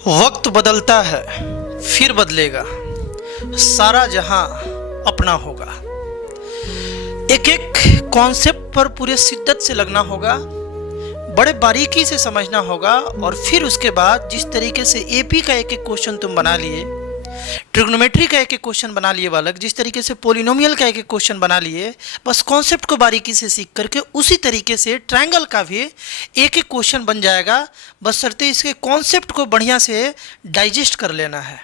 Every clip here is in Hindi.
वक्त बदलता है फिर बदलेगा, सारा जहां अपना होगा। एक एक कॉन्सेप्ट पर पूरे शिद्दत से लगना होगा, बड़े बारीकी से समझना होगा। और फिर उसके बाद जिस तरीके से एपी का एक एक क्वेश्चन तुम बना लिए, ट्रिग्नोमेट्री का एक एक क्वेश्चन बना लिए बालक, जिस तरीके से पोलिनोमियल का एक एक क्वेश्चन बना लिए, बस कॉन्सेप्ट को बारीकी से सीख करके उसी तरीके से ट्रायंगल का भी एक एक क्वेश्चन बन जाएगा। बशर्ते इसके कॉन्सेप्ट को बढ़िया से डाइजेस्ट कर लेना है।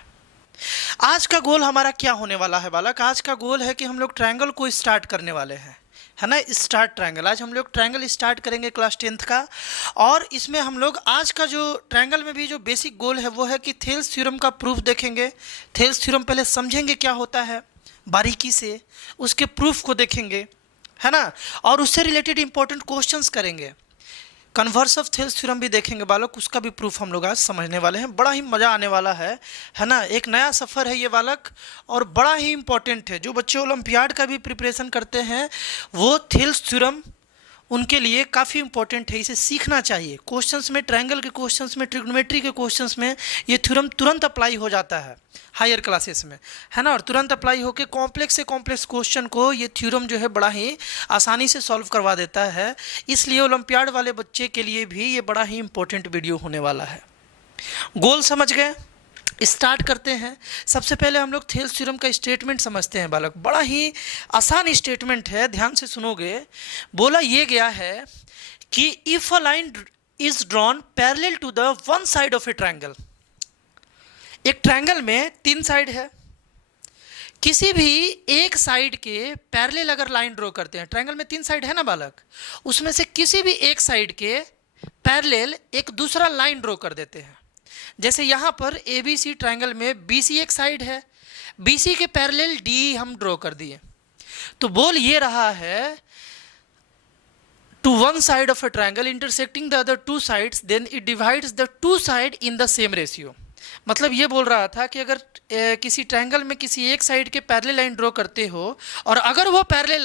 आज का गोल हमारा क्या होने वाला है बालक? आज का गोल है कि हम लोग ट्रायंगल को स्टार्ट करने वाले हैं, है ना। स्टार्ट ट्रायंगल, आज हम लोग ट्रायंगल स्टार्ट करेंगे क्लास 10th का। और इसमें हम लोग आज का जो ट्रायंगल में भी जो बेसिक गोल है वो है कि थेल्स थ्योरम का प्रूफ देखेंगे। थेल्स थ्योरम पहले समझेंगे क्या होता है बारीकी से, उसके प्रूफ को देखेंगे, है ना। और उससे रिलेटेड इंपॉर्टेंट क्वेश्चंस करेंगे। कन्वर्स ऑफ थेल्स थ्योरम भी देखेंगे बालक, उसका भी प्रूफ हम लोग आज समझने वाले हैं। बड़ा ही मज़ा आने वाला है ना। एक नया सफ़र है ये बालक, और बड़ा ही इंपॉर्टेंट है। जो बच्चे ओलंपियाड का भी प्रिपरेशन करते हैं वो थेल्स थ्योरम उनके लिए काफ़ी इंपॉर्टेंट है, इसे सीखना चाहिए। क्वेश्चंस में, ट्रायंगल के क्वेश्चंस में, ट्रिग्नोमेट्री के क्वेश्चंस में ये थ्योरम तुरंत अप्लाई हो जाता है हायर क्लासेस में, है ना। और तुरंत अप्लाई होकर कॉम्प्लेक्स से कॉम्प्लेक्स क्वेश्चन को ये थ्योरम जो है बड़ा ही आसानी से सॉल्व करवा देता है। इसलिए ओलंपियाड वाले बच्चे के लिए भी ये बड़ा ही इंपॉर्टेंट वीडियो होने वाला है। गोल समझ गए? स्टार्ट करते हैं। सबसे पहले हम लोग थेल्स थ्योरम का स्टेटमेंट समझते हैं बालक। बड़ा ही आसान स्टेटमेंट है, ध्यान से सुनोगे। बोला ये गया है कि if a line is drawn parallel to the one side of a triangle. एक ट्रायंगल में 3 साइड है, किसी भी एक साइड के पैरेलल अगर लाइन ड्रॉ करते हैं, ट्रायंगल में 3 साइड है ना बालक, उसमें से किसी भी एक साइड के पैरेलल एक दूसरा लाइन ड्रॉ कर देते हैं। जैसे यहाँ पर ए बी सी ट्रायंगल में बी सी एक साइड है, बी सी के पैरेलल डी हम ड्रॉ कर दिए। तो बोल ये रहा है to one side of a triangle intersecting the other 2 sides then it divides the 2 side in the same ratio. मतलब ये बोल रहा था कि अगर किसी ट्रायंगल में किसी एक साइड के पैरेलल लाइन ड्रॉ करते हो, और अगर वो पैरेलल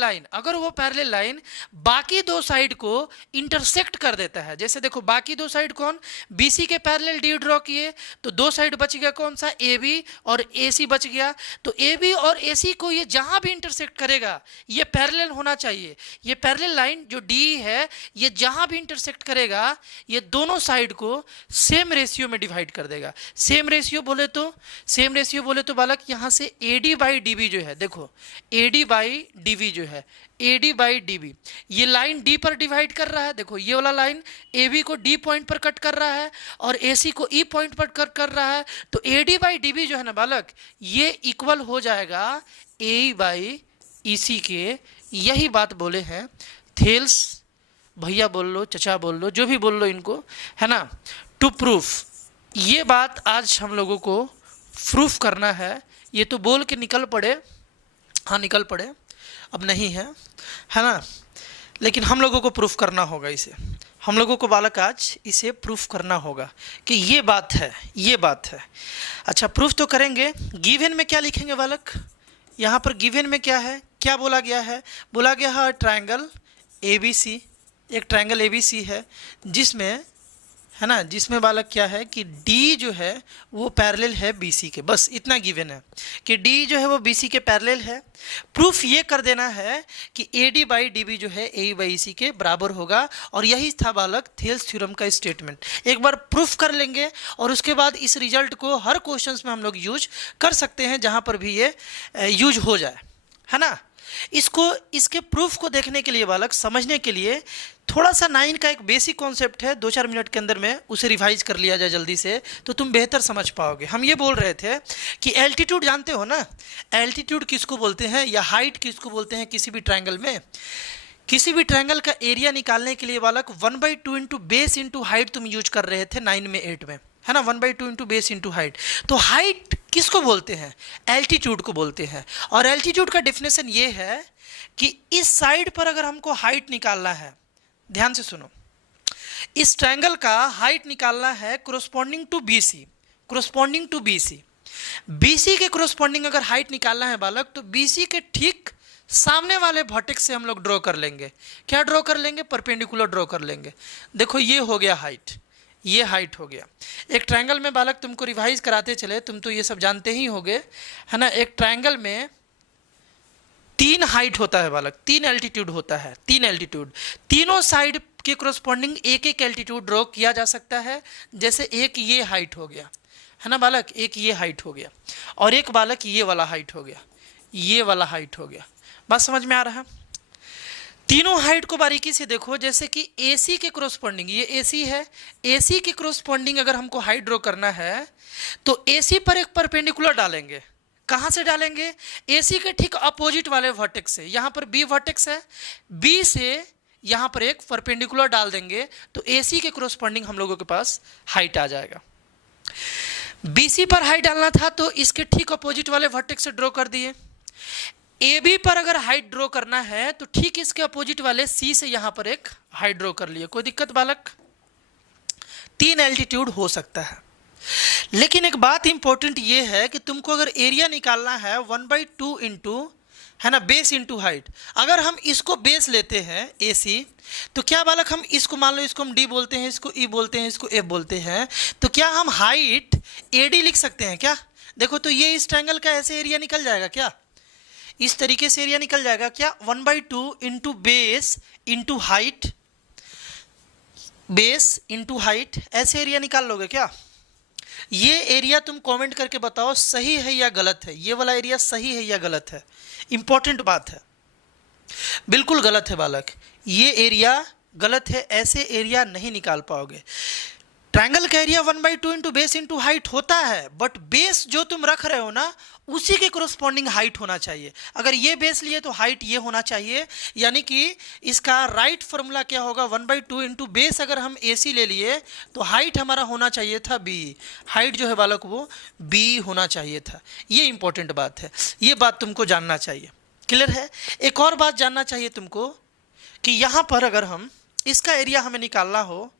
लाइन बाकी 2 साइड को इंटरसेक्ट कर देता है। जैसे देखो, बाकी 2 साइड कौन? BC के पैरेलल डी ड्रॉ किए तो 2 साइड बच गया, कौन सा? AB और AC बच गया। तो AB और AC को ये जहां भी इंटरसेक्ट करेगा ये पैरेलल होना चाहिए। ये पैरेलल लाइन जो D है ये जहां भी इंटरसेक्ट करेगा ये दोनों साइड को सेम रेशियो में डिवाइड कर देगा। सेम रेशियो बोले तो बालक यहाँ से AD बाई DB जो है, देखो AD बाई DB जो है, AD बाई DB ये लाइन D पर डिवाइड कर रहा है। देखो ये वाला लाइन AB को D पॉइंट पर कट कर रहा है और AC को E पॉइंट पर कट कर रहा है। तो AD बाई DB जो है ना बालक, ये इक्वल हो जाएगा AE बाई EC के। यही बात बोले हैं थेल्स भैया बोल लो, चचा बोल लो, जो भी बोल लो इनको, है ना। टू प्रूफ, ये बात आज हम लोगों को प्रूफ करना है। ये तो बोल के निकल पड़े, हाँ निकल पड़े, अब नहीं है ना। लेकिन हम लोगों को प्रूफ करना होगा इसे, हम लोगों को बालक आज इसे प्रूफ करना होगा कि ये बात है। अच्छा, प्रूफ तो करेंगे। गिवन में क्या लिखेंगे बालक? यहाँ पर गिवन में क्या है, क्या बोला गया है? बोला गया है ट्रायंगल ABC, एक ट्रायंगल ABC है जिसमें, है ना, जिसमें बालक क्या है कि D जो है वो पैरेलल है BC के। बस इतना गिवन है कि D जो है वो BC के पैरेलल है। प्रूफ ये कर देना है कि AD बाई DB जो है AE बाई EC के बराबर होगा। और यही था बालक थेल्स थ्योरम का स्टेटमेंट। एक बार प्रूफ कर लेंगे और उसके बाद इस रिजल्ट को हर क्वेश्चंस में हम लोग यूज कर सकते हैं जहाँ पर भी ये यूज हो जाए, है ना। इसके प्रूफ को देखने के लिए बालक, समझने के लिए थोड़ा सा 9 का एक बेसिक कॉन्सेप्ट है, 2-4 मिनट के अंदर में उसे रिवाइज कर लिया जाए जल्दी से, तो तुम बेहतर समझ पाओगे। हम ये बोल रहे थे कि एल्टीट्यूड जानते हो ना, एल्टीट्यूड किसको बोलते हैं या हाइट किसको बोलते हैं? किसी भी ट्रायंगल में, किसी भी ट्रायंगल का एरिया निकालने के लिए बालक 1/2 इंटू बेस इंटू हाइट तुम यूज कर रहे थे 9 में 8 में, है ना। 1/2 इंटू बेस इंटू हाइट। तो हाइट किसको बोलते हैं? एल्टीट्यूड को बोलते हैं। और एल्टीट्यूड का डेफिनेशन ये है कि इस साइड पर अगर हमको हाइट निकालना है, ध्यान से सुनो, इस ट्रायंगल का हाइट निकालना है कोरोस्पोंडिंग टू BC। BC के कोरोस्पोंडिंग अगर हाइट निकालना है बालक, तो BC के ठीक सामने वाले वर्टेक्स से हम लोग ड्रॉ कर लेंगे। क्या ड्रॉ कर लेंगे? परपेंडिकुलर ड्रॉ कर लेंगे। देखो ये हो गया हाइट, ये हाइट हो गया। एक ट्रायंगल में बालक तुमको रिवाइज कराते चले, तुम तो ये सब जानते ही होगे, है ना। एक ट्रायंगल में 3 हाइट होता है बालक, 3 एल्टीट्यूड होता है, 3 एल्टीट्यूड। तीनों साइड के कोरस्पॉन्डिंग एक एक एल्टीट्यूड ड्रॉ किया जा सकता है। जैसे एक ये हाइट हो गया, है ना बालक, एक ये हाइट हो गया, और एक बालक ये वाला हाइट हो गया, ये वाला हाइट हो गया। बात समझ में आ रहा है? तीनों हाइट को बारीकी से देखो। जैसे कि AC के कोरस्पॉन्डिंग, ये AC है, AC के कोरस्पॉन्डिंग अगर हमको हाइट ड्रॉ करना है तो AC पर एक परपेंडिकुलर डालेंगे। कहाँ से डालेंगे? AC के ठीक अपोजिट वाले वर्टेक्स से। यहाँ पर B वर्टेक्स है, B से यहाँ पर एक परपेंडिकुलर डाल देंगे तो AC के कोरस्पॉन्डिंग हम लोगों के पास हाइट आ जाएगा। BC पर हाइट डालना था तो इसके ठीक अपोजिट वाले वर्टेक्स से ड्रॉ कर दिए। AB पर अगर हाइट ड्रॉ करना है तो ठीक इसके अपोजिट वाले C से यहाँ पर एक हाइट ड्रॉ कर लिए। कोई दिक्कत बालक? 3 एल्टीट्यूड हो सकता है। लेकिन एक बात इंपॉर्टेंट ये है कि तुमको अगर एरिया निकालना है 1/2 इंटू, है ना, बेस इंटू हाइट। अगर हम इसको बेस लेते हैं AC, तो क्या बालक हम इसको, मान लो इसको हम D बोलते हैं, इसको E बोलते हैं, इसको F बोलते हैं, तो क्या हम हाइट AD लिख सकते हैं क्या? देखो तो ये इस ट्रायंगल का ऐसे एरिया निकल जाएगा क्या? इस तरीके से एरिया निकल जाएगा क्या? 1/2 into base into height, base into height, ऐसे एरिया निकाल लोगे क्या? ये एरिया तुम कमेंट करके बताओ सही है या गलत है। ये वाला एरिया सही है या गलत है? इंपॉर्टेंट बात है। बिल्कुल गलत है बालक, ये एरिया गलत है, ऐसे एरिया नहीं निकाल पाओगे। ट्रायंगल का area 1/2 into base into height होता है, बट बेस जो तुम रख रहे हो ना उसी के कोरस्पॉन्डिंग हाइट होना चाहिए। अगर ये बेस लिए तो हाइट ये होना चाहिए, यानी कि इसका राइट फॉर्मूला क्या होगा? 1/2 इंटू बेस अगर हम AC ले लिए तो हाइट हमारा होना चाहिए था B। हाइट जो है बालक वो B होना चाहिए था। ये इंपॉर्टेंट बात है, ये बात तुमको जानना चाहिए। क्लियर है? एक और बात जानना चाहिए तुमको कि यहाँ पर अगर हम इसका एरिया हमें निकालना हो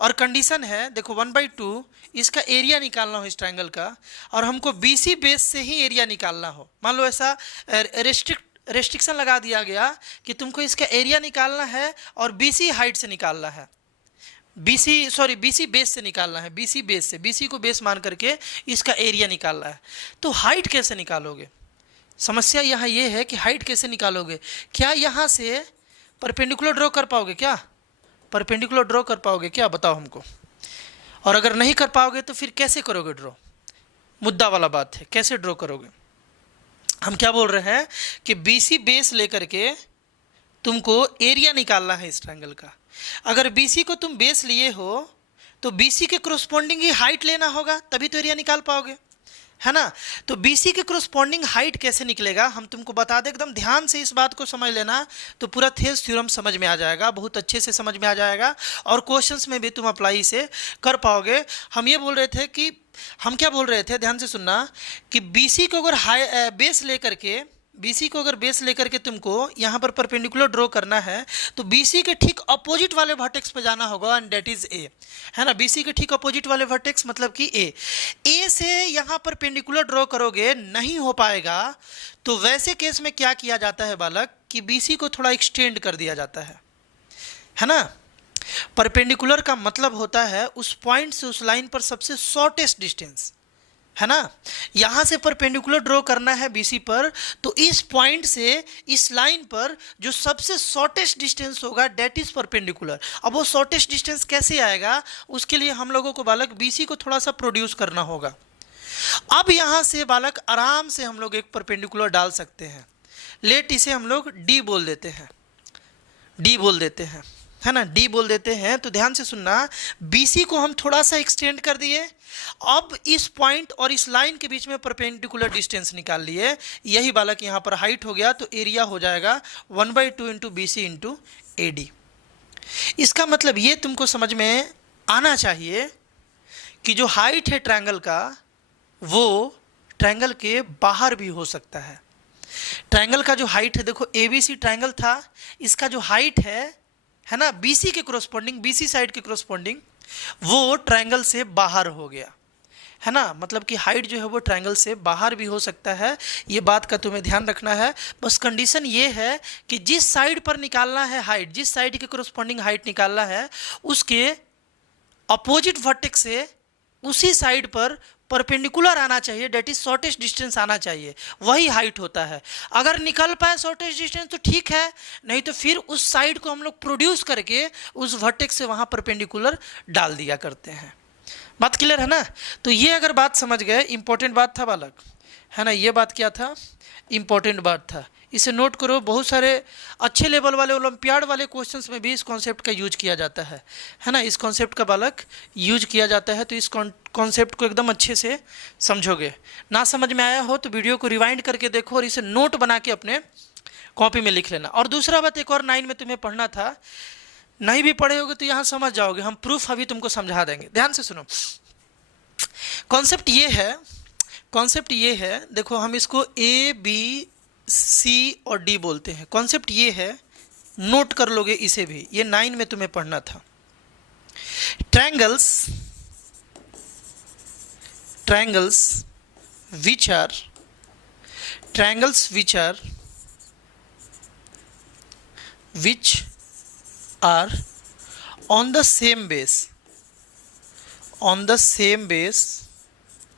और कंडीशन है, देखो 1/2 इसका एरिया निकालना हो इस ट्रायंगल का, और हमको BC बेस से ही एरिया निकालना हो। मान लो ऐसा रेस्ट्रिक्शन लगा दिया गया कि तुमको इसका एरिया निकालना है और BC हाइट से निकालना है, BC बेस से निकालना है, BC बेस से, BC को बेस मान करके इसका एरिया निकालना है। तो हाइट कैसे निकालोगे? समस्या यहाँ ये है कि हाइट कैसे निकालोगे? क्या यहाँ से परपेंडिकुलर ड्रॉ कर पाओगे? क्या परपेंडिकुलर ड्रॉ कर पाओगे क्या? बताओ हमको। और अगर नहीं कर पाओगे तो फिर कैसे करोगे ड्रॉ? मुद्दा वाला बात है, कैसे ड्रॉ करोगे? हम क्या बोल रहे हैं कि BC बेस लेकर के तुमको एरिया निकालना है इस ट्रायंगल का। अगर BC को तुम बेस लिए हो तो BC के कोरस्पॉन्डिंग ही हाइट लेना होगा, तभी तो एरिया निकाल पाओगे, है ना। तो BC के कोरस्पॉन्डिंग हाइट कैसे निकलेगा हम तुमको बता दें। एकदम ध्यान से इस बात को समझ लेना तो पूरा थेस थ्योरम समझ में आ जाएगा, बहुत अच्छे से समझ में आ जाएगा, और क्वेश्चंस में भी तुम अप्लाई इसे कर पाओगे। हम ये बोल रहे थे कि, हम क्या बोल रहे थे, ध्यान से सुनना, कि BC को अगर बेस लेकर के, BC को अगर बेस लेकर के तुमको यहाँ पर परपेंडिकुलर ड्रॉ करना है तो BC के ठीक अपोजिट वाले वर्टेक्स पे जाना होगा, एंड डेट इज A, है ना। BC के ठीक अपोजिट वाले वर्टेक्स मतलब कि A से यहाँ पर परपेंडिकुलर ड्रॉ करोगे, नहीं हो पाएगा तो वैसे केस में क्या किया जाता है बालक कि BC को थोड़ा एक्सटेंड कर दिया जाता है ना। परपेंडिकुलर का मतलब होता है उस पॉइंट से उस लाइन पर सबसे शॉर्टेस्ट डिस्टेंस, है ना। यहाँ से परपेंडिकुलर ड्रॉ करना है BC पर, तो इस पॉइंट से इस लाइन पर जो सबसे शॉर्टेस्ट डिस्टेंस होगा डेट इज परपेंडिकुलर। अब वो शॉर्टेस्ट डिस्टेंस कैसे आएगा, उसके लिए हम लोगों को बालक BC को थोड़ा सा प्रोड्यूस करना होगा। अब यहाँ से बालक आराम से हम लोग एक परपेंडिकुलर डाल सकते हैं। लेट इसे हम लोग D बोल देते हैं, D बोल देते हैं, है ना, D बोल देते हैं। तो ध्यान से सुनना, BC को हम थोड़ा सा एक्सटेंड कर दिए, अब इस पॉइंट और इस लाइन के बीच में परपेंडिकुलर डिस्टेंस निकाल लिए, यही बालक यहाँ पर हाइट हो गया। तो एरिया हो जाएगा 1/2 इंटू BC इंटू AD। इसका मतलब ये तुमको समझ में आना चाहिए कि जो हाइट है ट्रायंगल का वो ट्रायंगल के बाहर भी हो सकता है। ट्रायंगल का जो हाइट है, देखो ABC ट्रायंगल था, इसका जो हाइट है ना, BC के कोरस्पॉन्डिंग, BC साइड के कोरस्पॉन्डिंग वो ट्रायंगल से बाहर हो गया, है ना। मतलब कि हाइट जो है वो ट्रायंगल से बाहर भी हो सकता है, ये बात का तुम्हें ध्यान रखना है। बस कंडीशन ये है कि जिस साइड पर निकालना है हाइट, जिस साइड के कोरस्पॉन्डिंग हाइट निकालना है उसके अपोजिट वर्टेक्स से उसी साइड पर परपेंडिकुलर आना चाहिए, डेट इज शॉर्टेस्ट डिस्टेंस आना चाहिए, वही हाइट होता है। अगर निकल पाए शॉर्टेस्ट डिस्टेंस तो ठीक है, नहीं तो फिर उस साइड को हम लोग प्रोड्यूस करके उस वर्टेक्स से वहाँ परपेंडिकुलर डाल दिया करते हैं। बात क्लियर है ना? तो ये अगर बात समझ गए, इंपॉर्टेंट बात था बालक, है ना? ये बात क्या था? इंपॉर्टेंट बात था। इसे नोट करो, बहुत सारे अच्छे लेवल वाले ओलंपियाड वाले क्वेश्चंस में भी इस कॉन्सेप्ट का यूज किया जाता है ना? इस कॉन्सेप्ट का बालक यूज किया जाता है, तो इस कॉन्सेप्ट को एकदम अच्छे से समझोगे। ना समझ में आया हो तो वीडियो को रिवाइंड करके देखो और इसे नोट बना के अपने कॉपी में लिख लेना। और दूसरा बात, एक और 9 में तुम्हें पढ़ना था, नहीं भी पढ़े होगे तो यहाँ समझ जाओगे, हम प्रूफ अभी तुमको समझा देंगे। ध्यान से सुनो, कॉन्सेप्ट ये है, देखो हम इसको ए बी सी और डी बोलते हैं। कॉन्सेप्ट ये है, नोट कर लोगे इसे भी, ये 9 में तुम्हें पढ़ना था। Triangles which are on the same base,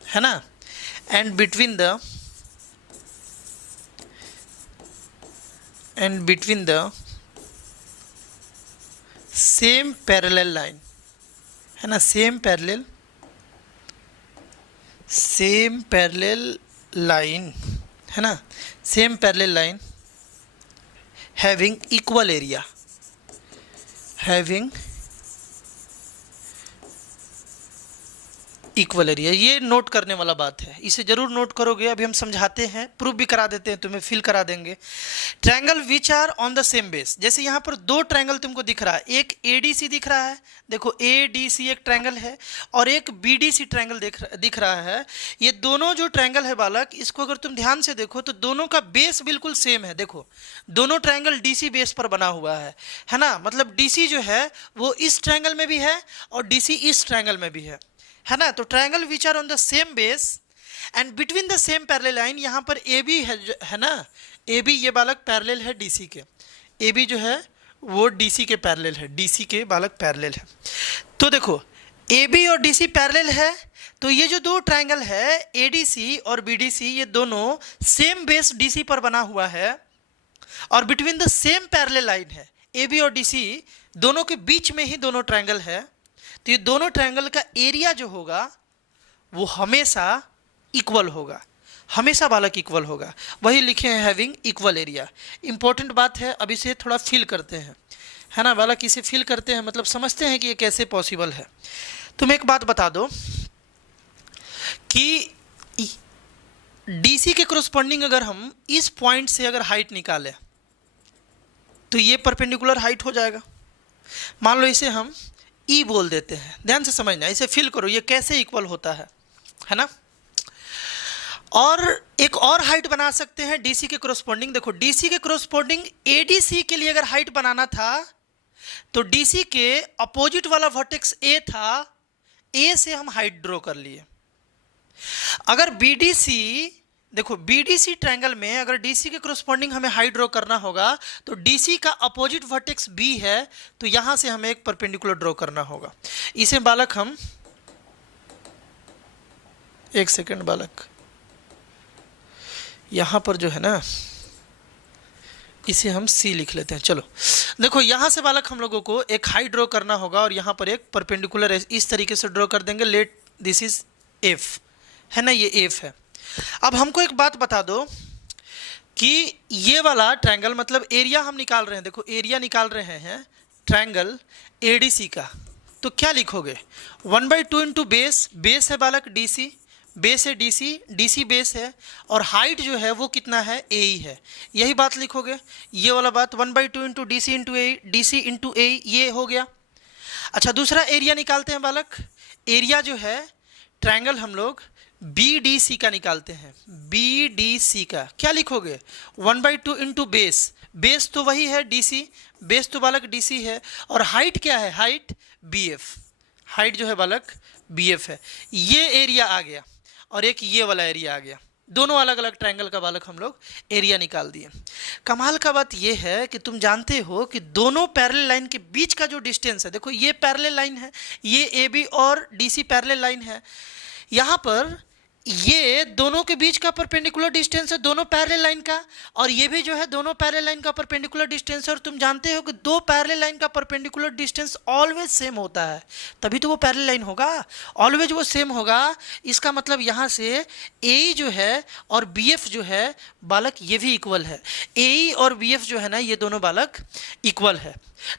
है ना? and between the same parallel line, है ना? same parallel line, है ना? same parallel line having equal area, ये नोट करने वाला बात है, इसे जरूर नोट करोगे। अभी हम समझाते हैं, प्रूफ भी करा देते हैं, तुम्हें फिल करा देंगे। Triangle which are on the same base, जैसे यहाँ पर दो ट्रायंगल तुमको दिख रहा है, एक ADC दिख रहा है, देखो ADC एक ट्रायंगल है, और एक BDC ट्रायंगल दिख रहा है। ये दोनों जो ट्रायंगल है बालक, इसको अगर तुम ध्यान से देखो तो दोनों का बेस बिल्कुल सेम है। देखो दोनों ट्रायंगल DC बेस पर बना हुआ है ना? मतलब DC जो है वो इस ट्रायंगल में भी है और DC इस ट्रायंगल में भी है ना? तो triangle which are on the same base and between the same parallel line, यहाँ पर AB है ना? AB ये बालक पैरेलल है DC के, AB जो है वो DC के पैरेलल है, DC के बालक पैरेलल है। तो देखो AB और DC पैरेलल है, तो ये जो दो ट्रायंगल है ADC और BDC, ये दोनों सेम बेस DC पर बना हुआ है और between the same parallel line है। AB और DC दोनों के बीच में ही दोनों ट्रायंगल है, तो ये दोनों ट्रायंगल का एरिया जो होगा वो हमेशा इक्वल होगा, हमेशा बालक इक्वल होगा। वही लिखे हैं हैविंग इक्वल एरिया। इंपॉर्टेंट बात है, अब इसे थोड़ा फील करते हैं, है ना बालक? इसे फील करते हैं, मतलब समझते हैं कि ये कैसे पॉसिबल है। तुम एक बात बता दो कि DC के कोरस्पॉन्डिंग अगर हम इस पॉइंट से अगर हाइट निकालें तो ये परपेंडिकुलर हाइट हो जाएगा। मान लो इसे हम E बोल देते हैं, ध्यान से समझना, इसे फील करो ये कैसे इक्वल होता है ना? और एक और हाइट बना सकते हैं DC के कोरस्पॉन्डिंग। देखो DC के कोरस्पॉन्डिंग ADC के लिए अगर हाइट बनाना था तो DC के अपोजिट वाला वर्टेक्स A था, A से हम हाइट ड्रॉ कर लिए। अगर BDC, देखो BDC ट्रायंगल में अगर DC के कोरस्पॉन्डिंग हमें हाइट ड्रॉ करना होगा तो DC का अपोजिट वर्टेक्स B है, तो यहां से हमें एक परपेंडिकुलर ड्रॉ करना होगा। इसे बालक हम, एक सेकंड बालक, यहां पर जो है ना इसे हम C लिख लेते हैं। चलो देखो यहां से बालक हम लोगों को एक हाइट ड्रॉ करना होगा और यहां पर एक परपेंडिकुलर इस तरीके से ड्रॉ कर देंगे। लेट दिस इज F, है ना? ये F है। अब हमको एक बात बता दो कि ये वाला ट्रायंगल, मतलब एरिया हम निकाल रहे हैं, देखो एरिया निकाल रहे हैं ट्रायंगल ADC का, तो क्या लिखोगे? 1/2 इंटू बेस है बालक DC, बेस है DC बेस है, और हाइट जो है वो कितना है? AE है। यही बात लिखोगे, ये वाला बात 1/2 इंटू DC इंटू AE, ये हो गया। अच्छा दूसरा एरिया निकालते हैं बालक। एरिया जो है ट्रायंगल हम लोग BDC का निकालते हैं, BDC का क्या लिखोगे? 1/2 इंटू बेस तो वही है DC, बेस तो बालक DC है, और हाइट क्या है? हाइट BF, हाइट जो है बालक BF है। ये एरिया आ गया और एक ये वाला एरिया आ गया, दोनों अलग अलग ट्रायंगल का बालक हम लोग एरिया निकाल दिए। कमाल का बात यह है कि तुम जानते हो कि दोनों पैरेलल लाइन के बीच का जो डिस्टेंस है, देखो ये पैरेलल लाइन है, ये ए बी और डी सी पैरेलल लाइन है, यहाँ पर ये दोनों के बीच का परपेंडिकुलर डिस्टेंस है दोनों पैरेलल लाइन का, और ये भी जो है दोनों पैरेलल लाइन का परपेंडिकुलर डिस्टेंस है। और तुम जानते हो कि दो पैरेलल लाइन का परपेंडिकुलर डिस्टेंस ऑलवेज सेम होता है, तभी तो वो पैरेलल लाइन होगा, ऑलवेज वो सेम होगा। इसका मतलब यहाँ से ए जो है और बी एफ जो है बालक ये भी इक्वल है, ए और बी एफ जो है ना ये दोनों बालक इक्वल है।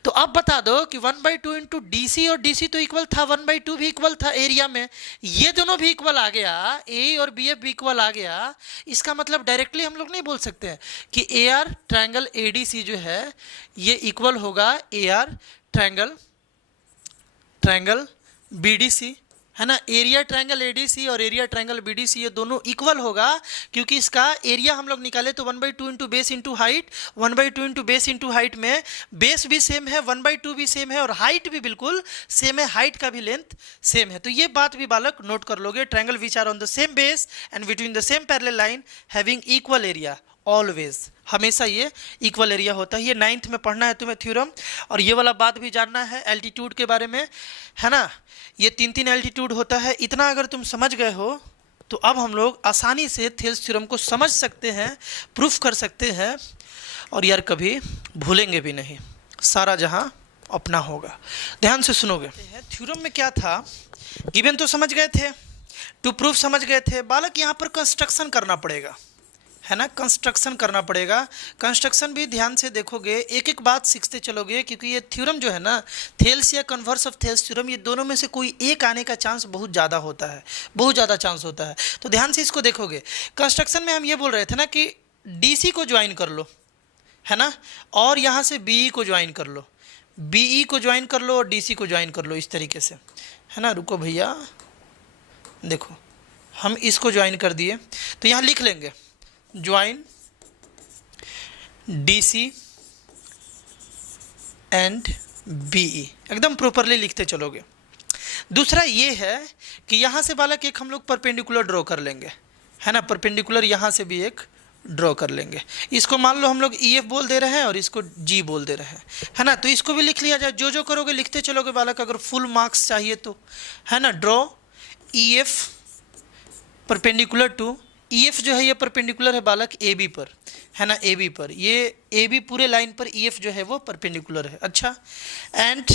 तो अब बता दो कि 1/2 इंटू डी सी, और डी सी तो इक्वल था, 1/2 भी इक्वल था एरिया में, ये दोनों भी इक्वल आ गया, ए और बी एफ भी इक्वल आ गया। इसका मतलब डायरेक्टली हम लोग नहीं बोल सकते हैं कि A R triangle A D C जो है ये इक्वल होगा A R triangle B D C, है ना। एरिया ट्रायंगल एडीसी और एरिया ट्रायंगल बीडीसी ये दोनों इक्वल होगा, क्योंकि इसका एरिया हम लोग निकाले तो 1/2 into base into height, 1/2 into base into height में बेस भी सेम है, 1/2 भी सेम है, और हाइट भी बिल्कुल सेम है, हाइट का भी लेंथ सेम है। तो ये बात भी बालक नोट कर लोगे, triangle which are on the same base and between the same parallel line having equal area, always हमेशा ये इक्वल एरिया होता है। ये 9th में पढ़ना है तुम्हें थ्योरम, और ये वाला बात भी जानना है एल्टीट्यूड के बारे में, है ना। ये 3 एल्टीट्यूड होता है, इतना अगर तुम समझ गए हो तो अब हम लोग आसानी से थेल्स थ्योरम को समझ सकते हैं, प्रूफ कर सकते हैं, और यार कभी भूलेंगे भी नहीं, सारा जहां अपना होगा। ध्यान से सुनोगे। थ्योरम में क्या था, गिवन तो समझ गए थे, टू प्रूफ समझ गए थे, बालक यहाँ पर कंस्ट्रक्शन करना पड़ेगा, है ना, कंस्ट्रक्शन करना पड़ेगा। कंस्ट्रक्शन भी ध्यान से देखोगे, एक एक बात सीखते चलोगे, क्योंकि ये थ्योरम जो है ना, थेल्स या कन्वर्स ऑफ थेल्स थ्योरम, ये दोनों में से कोई एक आने का चांस बहुत ज़्यादा होता है, बहुत ज़्यादा चांस होता है। तो ध्यान से इसको देखोगे। कंस्ट्रक्शन में हम ये बोल रहे थे ना कि डीसी को ज्वाइन कर लो, है ना, और यहाँ से बीई को ज्वाइन कर लो, बीई को ज्वाइन कर लो और डीसी को ज्वाइन कर लो, इस तरीके से, है ना। रुको भैया, देखो हम इसको ज्वाइन कर दिए, तो यहाँ लिख लेंगे ज्वाइन डीसी एंड बीई, एकदम प्रॉपरली लिखते चलोगे। दूसरा ये है कि यहाँ से बालक एक हम लोग परपेंडिकुलर ड्रॉ कर लेंगे, है ना, परपेंडिकुलर यहाँ से भी एक ड्रॉ कर लेंगे। इसको मान लो हम लोग ई एफ बोल दे रहे हैं और इसको जी बोल दे रहे हैं, है ना। तो इसको भी लिख लिया जाए, जो जो करोगे लिखते चलोगे बालक, अगर फुल मार्क्स चाहिए तो, है ना। Draw E F perpendicular to, E F जो है ये परपेंडिकुलर है बालक ए बी पर, है ना, ए बी पर, ये ए बी पूरे लाइन पर ई एफ जो है वो परपेंडिकुलर है। अच्छा, एंड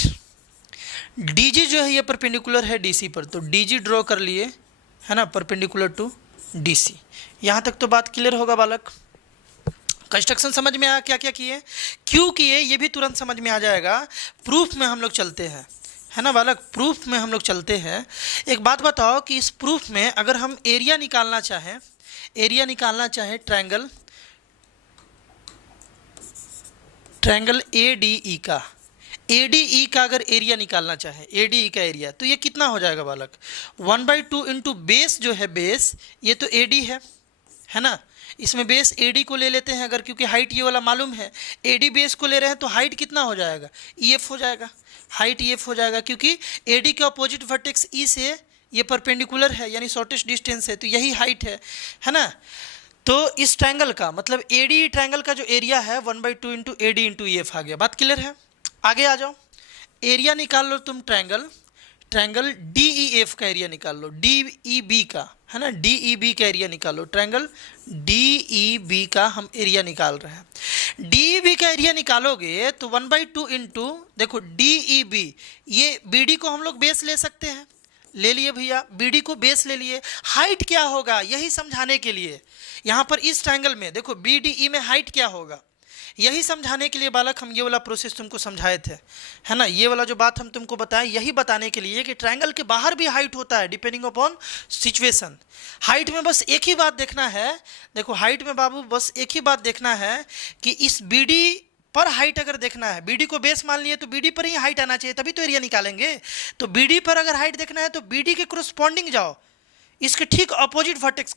डी जी जो है ये परपेंडिकुलर है डी सी पर, तो डी जी ड्रॉ कर लिए, है ना, परपेंडिकुलर टू डी सी। यहाँ तक तो बात क्लियर होगा बालक। कंस्ट्रक्शन समझ में आया, क्या क्या किए, क्यों किए, ये भी तुरंत समझ में आ जाएगा। प्रूफ में हम लोग चलते हैं, है ना बालक, प्रूफ में हम लोग चलते हैं। एक बात बताओ कि इस प्रूफ में अगर हम एरिया निकालना चाहें, एरिया निकालना चाहें ट्रायंगल ए डी ई का, ए डी ई का अगर एरिया निकालना चाहे, ए डी ई का एरिया, तो ये कितना हो जाएगा बालक, 1/2 इंटू बेस जो है बेस, ये तो ए डी है ना, इसमें बेस ए डी को ले लेते हैं अगर, क्योंकि हाइट ये वाला मालूम है, ए डी बेस को ले रहे हैं तो हाइट कितना हो जाएगा, ई एफ हो जाएगा, हाइट ई एफ हो जाएगा, क्योंकि ए डी के अपोजिट वर्टेक्स ई से ये परपेंडिकुलर है, यानी शॉर्टेस्ट डिस्टेंस है, तो यही हाइट है ना। तो इस ट्रायंगल का मतलब ए डी ट्रायंगल का जो एरिया है 1/2 into A D into E F आ गया। बात क्लियर है, आगे आ जाओ। एरिया निकाल लो तुम ट्रायंगल डी ई एफ का एरिया निकाल लो, डी ई बी का, है ना, डी ई बी का एरिया निकालो। ट्रायंगल डी ई बी का हम एरिया निकाल रहे हैं। डी ई बी का एरिया निकालोगे तो 1/2 इंटू, देखो डी ई बी, ये बी डी को हम लोग बेस ले सकते हैं, ले लिए भैया, बी डी को बेस ले लिए। हाइट क्या होगा यही समझाने के लिए, यहाँ पर इस ट्रायंगल में देखो बी डी ई में हाइट क्या होगा, यही समझाने के लिए बालक हम ये वाला प्रोसेस तुमको समझाए थे, है ना। ये वाला जो बात हम तुमको बताएं यही बताने के लिए कि ट्रायंगल के बाहर भी हाइट होता है, डिपेंडिंग अपॉन सिचुएशन। हाइट में बस एक ही बात देखना है, देखो हाइट में बाबू बस एक ही बात देखना है कि इस बी डी पर हाइट अगर देखना है, बीडी को बेस मान लिए तो बीडी पर ही हाइट आना चाहिए, तभी तो एरिया निकालेंगे। तो बीडी पर अगर हाइट देखना है तो बीडी के कोरस्पॉन्डिंग जाओ, इसके ठीक अपोजिट वर्टेक्स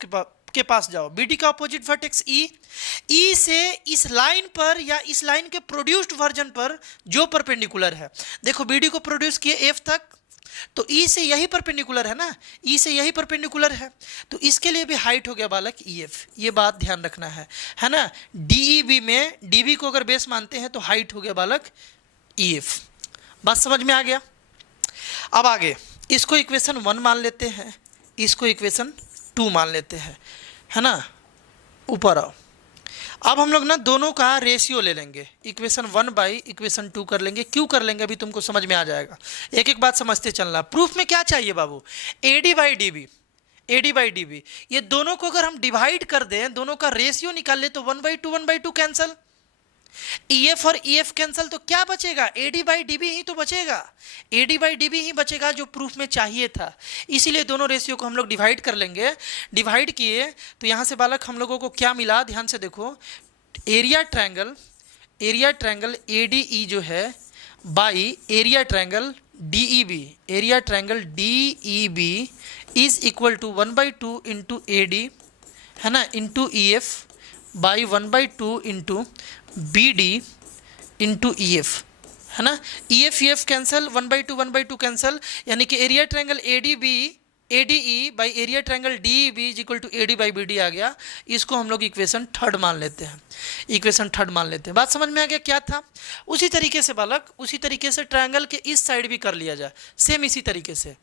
के पास जाओ। बीडी का अपोजिट वर्टेक्स ई से इस लाइन पर या इस लाइन के प्रोड्यूस्ड वर्जन पर जो परपेंडिकुलर है, देखो बीडी को प्रोड्यूस किए एफ तक, तो ई से यही परपेंडिकुलर है ना, ई से यही परपेंडिकुलर है, तो इसके लिए भी हाइट हो गया बालक ई एफ। ये बात ध्यान रखना है ना। डीईबी में डीबी को अगर बेस मानते हैं तो हाइट हो गया बालक ई एफ। बात समझ में आ गया। अब आगे इसको इक्वेशन 1 मान लेते हैं, इसको इक्वेशन 2 मान लेते हैं, है ना। ऊपर आओ। अब हम लोग ना दोनों का रेशियो ले लेंगे, इक्वेशन 1 बाई इक्वेशन 2 कर लेंगे। क्यों कर लेंगे अभी तुमको समझ में आ जाएगा, एक एक बात समझते चलना। प्रूफ में क्या चाहिए बाबू, AD by DB, AD by DB, ये दोनों को अगर हम डिवाइड कर दें, दोनों का रेशियो निकाल ले तो 1/2 कैंसल, ईएफ और ईएफ कैंसल, तो क्या बचेगा, एडी बाई डीबी ही तो बचेगा, एडी बाई डीबी ही बचेगा जो प्रूफ में चाहिए था। इसीलिए दोनों रेशियो को हम लोग डिवाइड कर लेंगे। डिवाइड किए तो यहाँ से बालक हम लोगों को क्या मिला, ध्यान से देखो, एरिया ट्रायंगल एडीई जो है by area triangle DEB, area triangle DEB is equal to 1/2 into AD, है ना, into EF by 1/2 into B D into E F, है ना। ई एफ कैंसल, 1/2 कैंसल, यानी कि area triangle ADE by area triangle DEB is equal to AD by B D आ गया। इसको हम लोग इक्वेशन 3 मान लेते हैं, इक्वेशन 3 मान लेते हैं। बात समझ में आ गया क्या था। उसी तरीके से बालक, उसी तरीके से ट्रायंगल के इस साइड भी कर लिया जाए, सेम इसी तरीके से,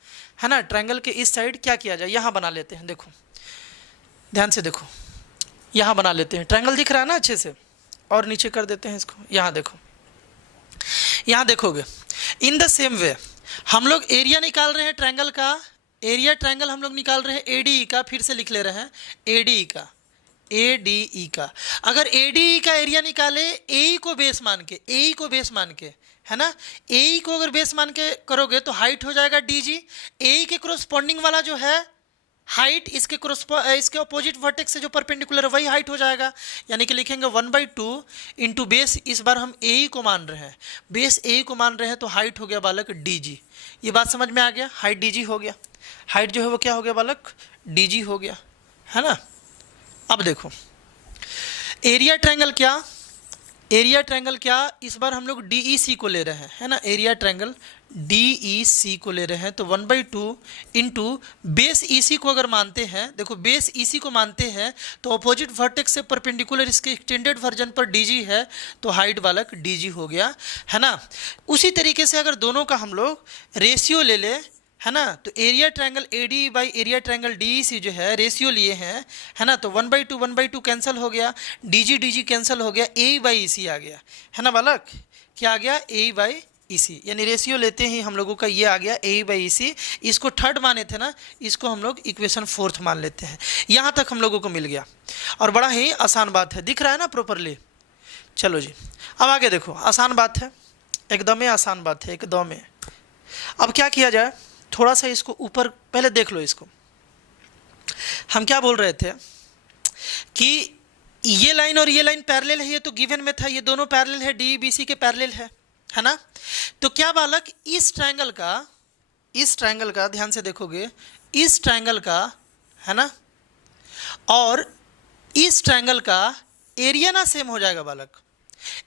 है ना। ट्रायंगल के इस साइड क्या किया जाए, यहाँ बना लेते हैं। देखो ध्यान से देखो, यहाँ बना लेते हैं, ट्रायंगल दिख रहा है ना अच्छे से, और नीचे कर देते हैं इसको। यहाँ देखो, यहाँ देखोगे, इन द सेम वे हम लोग एरिया निकाल रहे हैं ट्रायंगल का, एरिया ट्रायंगल हम लोग निकाल रहे हैं एडीई का, फिर से लिख ले रहे हैं एडीई का, एडीई का। अगर एडीई का एरिया निकाले एई को बेस मान के, एई को बेस मान के, है ना, एई को अगर बेस मान के करोगे तो हाइट हो जाएगा डीजी, एई के क्रोस्पॉन्डिंग वाला जो है हाइट इसके अपोजिट वर्टेक्स से जो परपेंडिकुलर है वही हाइट हो जाएगा, यानी कि लिखेंगे 1/2 इंटू बेस, इस बार हम ए को मान रहे हैं, बेस ए को मान रहे हैं, तो हाइट हो गया बालक डीजी। ये बात समझ में आ गया, हाइट डीजी हो गया, हाइट जो है वो क्या हो गया बालक, डीजी हो गया, है ना। अब देखो एरिया ट्रायंगल क्या, एरिया ट्रायंगल क्या, इस बार हम लोग डीईसी को ले रहे हैं, है ना, एरिया ट्रायंगल डीईसी को ले रहे हैं, तो 1/2 इंटू बेस ईसी को अगर मानते हैं, देखो बेस ईसी को मानते हैं तो अपोजिट वर्टेक्स से परपेंडिकुलर इसके एक्सटेंडेड वर्जन पर डीजी है, तो हाइट वालक डीजी हो गया, है ना। उसी तरीके से अगर दोनों का हम लोग रेशियो ले ले, है ना, तो area triangle AD by area triangle DEC जो है रेशियो लिए हैं, है ना, तो 1/2 कैंसिल हो गया, डीजी कैंसिल हो गया, ए बाई ईसी आ गया, है ना बालक, क्या आ गया, ए बाई ईसी, यानी रेशियो लेते ही हम लोगों का ये आ गया ए बाई ईसी। इसको 3 माने थे ना, इसको हम लोग इक्वेशन 4 मान लेते हैं। यहाँ तक हम लोगों को मिल गया, और बड़ा ही आसान बात है, दिख रहा है ना प्रॉपरली। चलो जी अब आगे देखो, आसान बात है, एकदम ही आसान बात है, एकदम में। अब क्या किया जाए, थोड़ा सा इसको ऊपर पहले देख लो। इसको हम क्या बोल रहे थे कि ये लाइन और ये लाइन पैरेलल है, ये तो गिवन में था, ये दोनों पैरेलल है, डीईबीसी के पैरेलल है ना। तो क्या बालक, इस ट्रायंगल का ध्यान से देखोगे, इस ट्रायंगल का, है ना, और इस ट्रायंगल का एरिया ना सेम हो जाएगा बालक,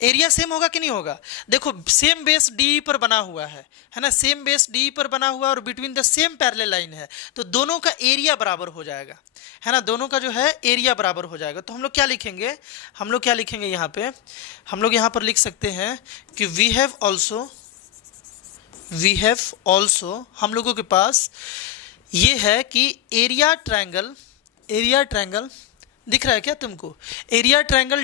एरिया सेम होगा कि नहीं होगा। देखो सेम बेस डी पर बना हुआ है ना, सेम बेस डी पर बना हुआ और between the same parallel line है, तो दोनों का एरिया बराबर हो जाएगा, है ना, दोनों का जो है एरिया बराबर हो जाएगा। तो हम लोग क्या लिखेंगे, यहाँ पे हम लोग यहाँ पर लिख सकते हैं कि वी हैव ऑल्सो हम लोगों के पास ये है कि एरिया ट्रायंगल दिख रहा है क्या तुमको, एरिया ट्रायंगल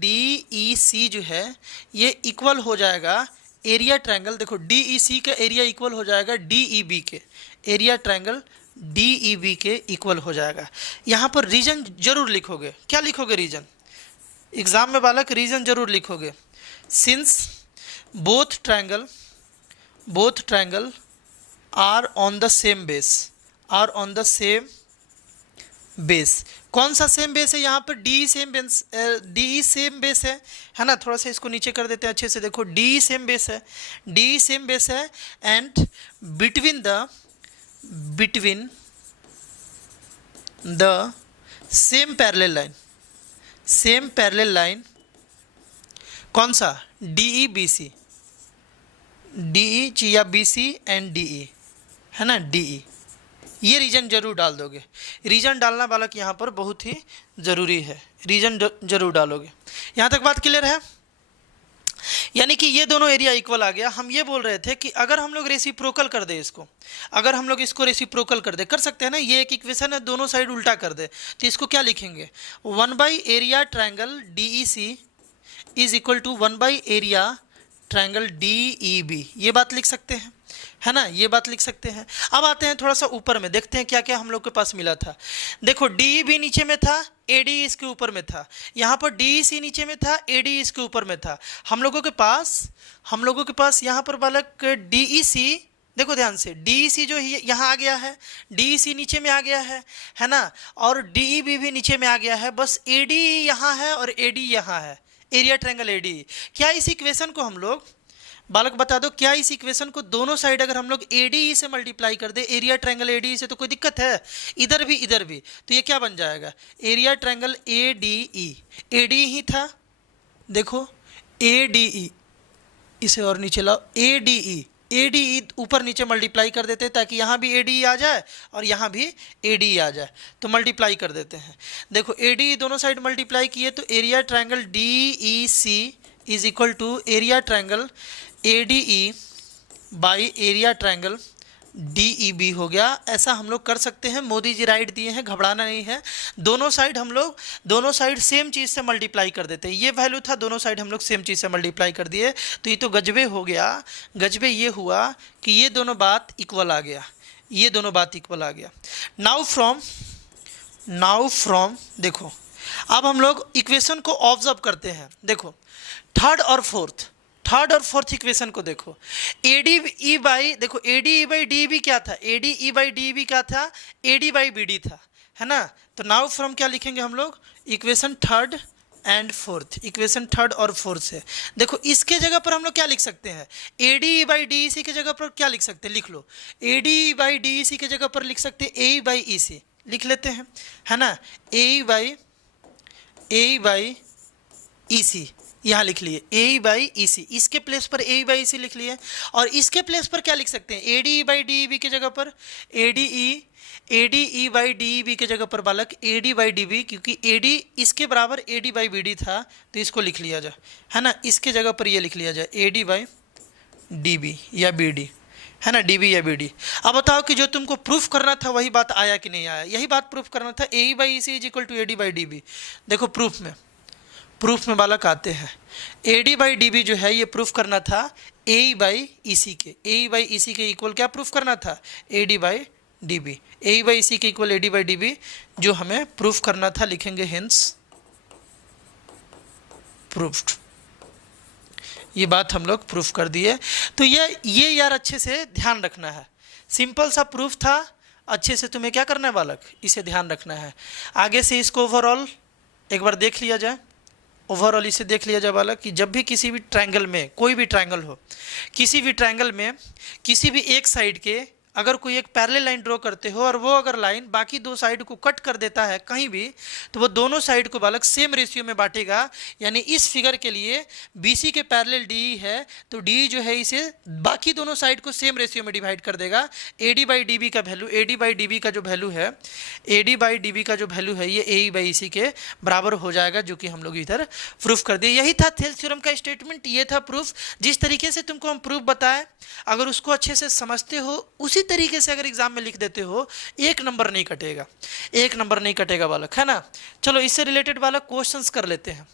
डीईसी जो है ये इक्वल हो जाएगा एरिया ट्रायंगल, देखो डीईसी का एरिया इक्वल हो जाएगा डीईबी के, एरिया ट्रायंगल डीईबी के इक्वल हो जाएगा। यहाँ पर रीजन जरूर लिखोगे, क्या लिखोगे रीजन, एग्जाम में बालक रीजन जरूर लिखोगे, since both triangle are on the same base, कौन सा सेम बेस है यहाँ पर, डी सेम बेस है ना। थोड़ा सा इसको नीचे कर देते हैं अच्छे से, देखो डी सेम बेस है, and between the same parallel line कौन सा, डीईबीसी, DE या BC एंड DE, है ना, DE। ये रीजन जरूर डाल दोगे, रीजन डालना बालक यहाँ पर बहुत ही ज़रूरी है, रीजन जरूर डालोगे। यहाँ तक बात क्लियर है? यानी कि ये दोनों एरिया इक्वल आ गया। हम ये बोल रहे थे कि अगर हम लोग रेसिप्रोकल कर दे इसको, अगर हम लोग इसको रेसिप्रोकल कर दे, कर सकते हैं ना, ये एक इक्वेशन है, दोनों साइड उल्टा कर दे, तो इसको क्या लिखेंगे, 1 area triangle DEC is equal to 1 area triangle DEB, ये बात लिख सकते हैं, है ना, ये बात लिख सकते हैं। अब आते हैं थोड़ा सा ऊपर में, देखते हैं क्या क्या हम लोग के पास मिला था। देखो DEB नीचे में था, AD इसके ऊपर में था, यहाँ पर DEC नीचे में था, AD इसके ऊपर में था। हम लोगों के पास यहाँ पर बालक DEC, देखो ध्यान से, DEC जो यहाँ आ गया है, DEC नीचे में आ गया है ना, और DEB भी नीचे में आ गया है, बस AD यहाँ है और AD यहाँ है, एरिया ट्रायंगल AD। क्या इस इक्वेशन को हम लोग, बालक बता दो, क्या इस इक्वेशन को दोनों साइड अगर हम लोग ADE से मल्टीप्लाई कर दे, एरिया ट्रायंगल ADE से, तो कोई दिक्कत है? इधर भी, तो ये क्या बन जाएगा, एरिया ट्रायंगल ADE, ADE ही था, देखो ADE, इसे और नीचे लाओ, ADE ऊपर नीचे मल्टीप्लाई कर देते हैं ताकि यहाँ भी ADE आ जाए और यहाँ भी ADE आ जाए, तो मल्टीप्लाई कर देते हैं। देखो ADE दोनों साइड मल्टीप्लाई किए तो area triangle DEC is equal to area triangle ADE by area triangle DEB हो गया। ऐसा हम लोग कर सकते हैं, मोदी जी राइट दिए हैं, घबराना नहीं है। दोनों साइड सेम चीज़ से मल्टीप्लाई कर देते हैं, ये वैल्यू था, दोनों साइड हम लोग सेम चीज़ से मल्टीप्लाई कर दिए, तो ये तो गजबे हो गया। गजबे ये हुआ कि ये दोनों बात इक्वल आ गया, ये दोनों बात इक्वल आ गया। नाउ फ्रॉम देखो, अब हम लोग इक्वेशन को ऑब्जर्व करते हैं। देखो थर्ड और फोर्थ इक्वेशन को देखो, ADE बाई, देखो ADE बाई DEB क्या था, ADE बाई DEB क्या था, AD बाई BD था, है ना। तो नाउ फ्रॉम क्या लिखेंगे हम लोग, equation third and fourth, equation third और फोर्थ है। देखो इसके जगह पर हम लोग क्या लिख सकते हैं, ADE बाई DEC के जगह पर क्या लिख सकते हैं, लिख लो, ADE बाई DEC के जगह पर लिख सकते हैं AE बाई EC, लिख लेते हैं, है ना, AE बाई EC यहाँ लिख लिए, AE बाई EC, इसके प्लेस पर AE बाई EC लिख लिए, और इसके प्लेस पर क्या लिख सकते हैं, ADE बाई DEB के जगह पर ADE बाई DEB के जगह पर बालक AD बाई DB, क्योंकि AD इसके बराबर AD बाई BD था, तो इसको लिख लिया जाए, है ना, इसके जगह पर ये लिख लिया जाए AD बाई DB या BD, है ना, DB या BD। अब बताओ कि जो तुमको प्रूफ करना था वही बात आया कि नहीं आया, यही बात प्रूफ करना था, AE by EC is equal to AD by DB। देखो प्रूफ में बालक आते हैं, AD बाई DB जो है ये प्रूफ करना था AE बाई EC के इक्वल क्या प्रूफ करना था, AD by DB, AE by EC के इक्वल AD बाई DB जो हमें प्रूफ करना था, लिखेंगे हेंस प्रूफ्ड। ये बात हम लोग प्रूफ कर दिए। तो ये यार अच्छे से ध्यान रखना है, सिंपल सा प्रूफ था, अच्छे से तुम्हें क्या करना है बालक, इसे ध्यान रखना है। आगे से इसको ओवरऑल एक बार देख लिया जाए, ओवरऑल इसे देख लिया जाए बालक कि जब भी किसी भी ट्रायंगल में, कोई भी ट्रायंगल हो, किसी भी ट्रायंगल में किसी भी एक साइड के अगर कोई एक पैरेलल लाइन ड्रॉ करते हो और वो अगर लाइन बाकी दो साइड को कट कर देता है कहीं भी, तो वो दोनों साइड को बालक सेम रेशियो में बांटेगा। यानी इस फिगर के लिए BC के पैरेलल DE है तो DE जो है इसे बाकी दोनों साइड को सेम रेशियो में डिवाइड कर देगा। AD बाई DB का वैल्यू, AD बाई DB का जो वैल्यू है, AD बाई DB का जो वैल्यू है ये AE बाई EC के बराबर हो जाएगा, जो कि हम लोग इधर प्रूफ कर दिए। यही था थेल्स थ्योरम का स्टेटमेंट, ये था प्रूफ। जिस तरीके से तुमको हम प्रूफ बताए, अगर उसको अच्छे से समझते हो, उसी तरीके से अगर एग्जाम में लिख देते हो, एक नंबर नहीं कटेगा, एक नंबर नहीं कटेगा बालक, है ना। चलो इससे रिलेटेड बालक क्वेश्चंस कर लेते हैं।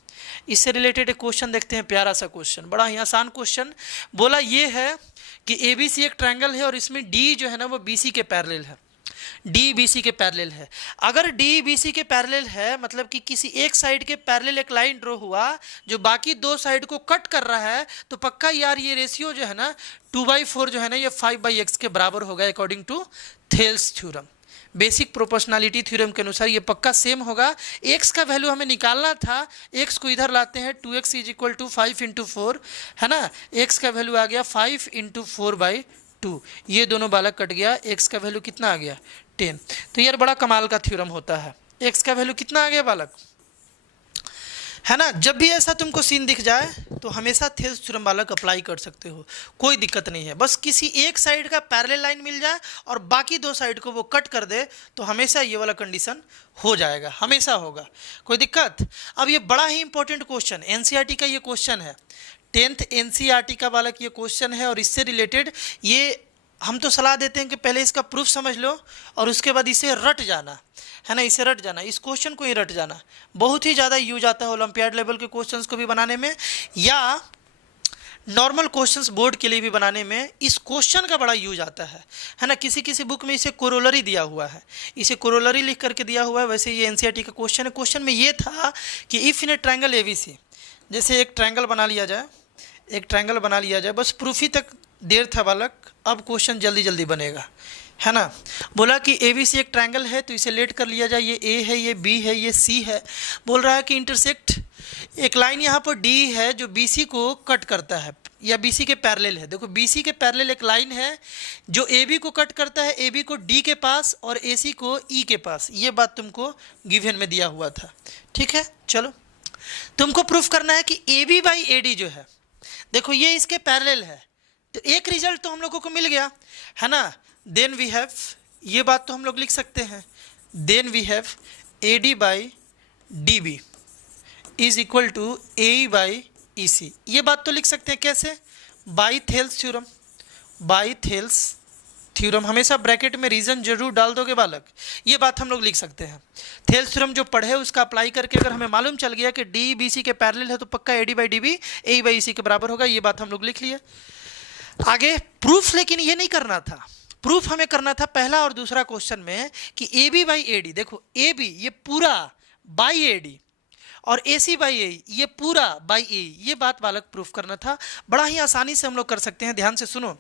इससे रिलेटेड एक क्वेश्चन देखते हैं, प्यारा सा क्वेश्चन, बड़ा ही आसान क्वेश्चन। बोला ये है कि ABC एक ट्रायंगल है और इसमें D जो है ना वो BC के पैरेलल है, D BC के पैरेलल है। अगर D BC के पैरेलल है मतलब कि किसी एक साइड के पैरेलल एक लाइन ड्रॉ हुआ जो बाकी दो साइड को कट कर रहा है, तो पक्का यार ये रेशियो जो है ना 2/4 जो है ना ये 5/x के बराबर होगा according to Thales theorem. Basic proportionality theorem के अनुसार ये पक्का सेम होगा। x का वैल्यू हमें निकालना था, x को इधर लाते हैं, 2x इज इक्वल टू 5 × 4, है ना। x का वैल्यू आ गया 5 × 4/2, ये दोनों बालक कट गया, x का वैल्यू कितना आ गया 10। तो यार बड़ा कमाल का थ्योरम होता है। x का वैल्यू कितना आ गया बालक, है ना। जब भी ऐसा तुमको सीन दिख जाए तो हमेशा थेल्स थ्योरम बालक अप्लाई कर सकते हो, कोई दिक्कत नहीं है। बस किसी एक साइड का पैरेलल लाइन मिल जाए और बाकी दो साइड को वो कट कर दे तो हमेशा ये वाला कंडीशन हो जाएगा, हमेशा होगा, कोई दिक्कत। अब ये बड़ा ही इंपॉर्टेंट क्वेश्चन, एनसीईआरटी का ये क्वेश्चन है, 10th एनसीईआरटी का बालक ये क्वेश्चन है। और इससे रिलेटेड ये हम तो सलाह देते हैं कि पहले इसका प्रूफ समझ लो और उसके बाद इसे रट जाना, है ना, इसे रट जाना, इस क्वेश्चन को ही रट जाना। बहुत ही ज़्यादा यूज आता है ओलंपियाड लेवल के क्वेश्चंस को भी बनाने में या नॉर्मल क्वेश्चंस बोर्ड के लिए भी बनाने में इस क्वेश्चन का बड़ा यूज आता है ना। किसी किसी बुक में इसे कोरोलरी दिया हुआ है, इसे कोरोलरी लिख करके दिया हुआ है। वैसे ये एनसीईआरटी का क्वेश्चन है। क्वेश्चन में ये था कि if in A triangle ABC, जैसे एक ट्रायंगल बना लिया जाए, एक ट्रायंगल बना लिया जाए, बस प्रूफ ही तक देर था बालक, अब क्वेश्चन जल्दी जल्दी बनेगा, है ना। बोला कि एबीसी एक ट्रायंगल है तो इसे लेट कर लिया जाए, ये ए है, ये बी है, ये सी है। बोल रहा है कि इंटरसेक्ट एक लाइन यहाँ पर डी है जो बीसी को कट करता है या बीसी के पैरेलल है। देखो बीसी के पैरेलल एक लाइन है जो एबी को कट करता है, एबी को डी के पास और एसी को ई के पास। ये बात तुमको गिवन में दिया हुआ था, ठीक है। चलो तुमको प्रूफ करना है कि A B by A D जो है, देखो ये इसके पैरेलल है, तो एक रिजल्ट तो हम लोगों को मिल गया, है ना। देन वी हैव, ये बात तो हम लोग लिख सकते हैं, then we have A D by D B is equal to A E by E C. ये बात तो लिख सकते हैं कैसे, by Thales theorem, by Thales theorem, हमेशा ब्रैकेट में रीजन जरूर डाल दोगे बालक। ये बात हम लोग लिख सकते हैं। थेल्स थ्योरम जो पढ़े उसका अप्लाई करके अगर हमें मालूम चल गया कि डी बी सी के पैरेलल है तो पक्का A D by D B A E by E C के बराबर होगा। ये बात हम लोग लिख लिए। आगे प्रूफ, लेकिन ये नहीं करना था, प्रूफ हमें करना था पहला और दूसरा क्वेश्चन में कि A B by A D, देखो ए बी ये पूरा बाई ए डी और ए सी बाई ए ये पूरा बाई ए, ये बात बालक प्रूफ करना था। बड़ा ही आसानी से हम लोग कर सकते हैं, ध्यान से सुनो,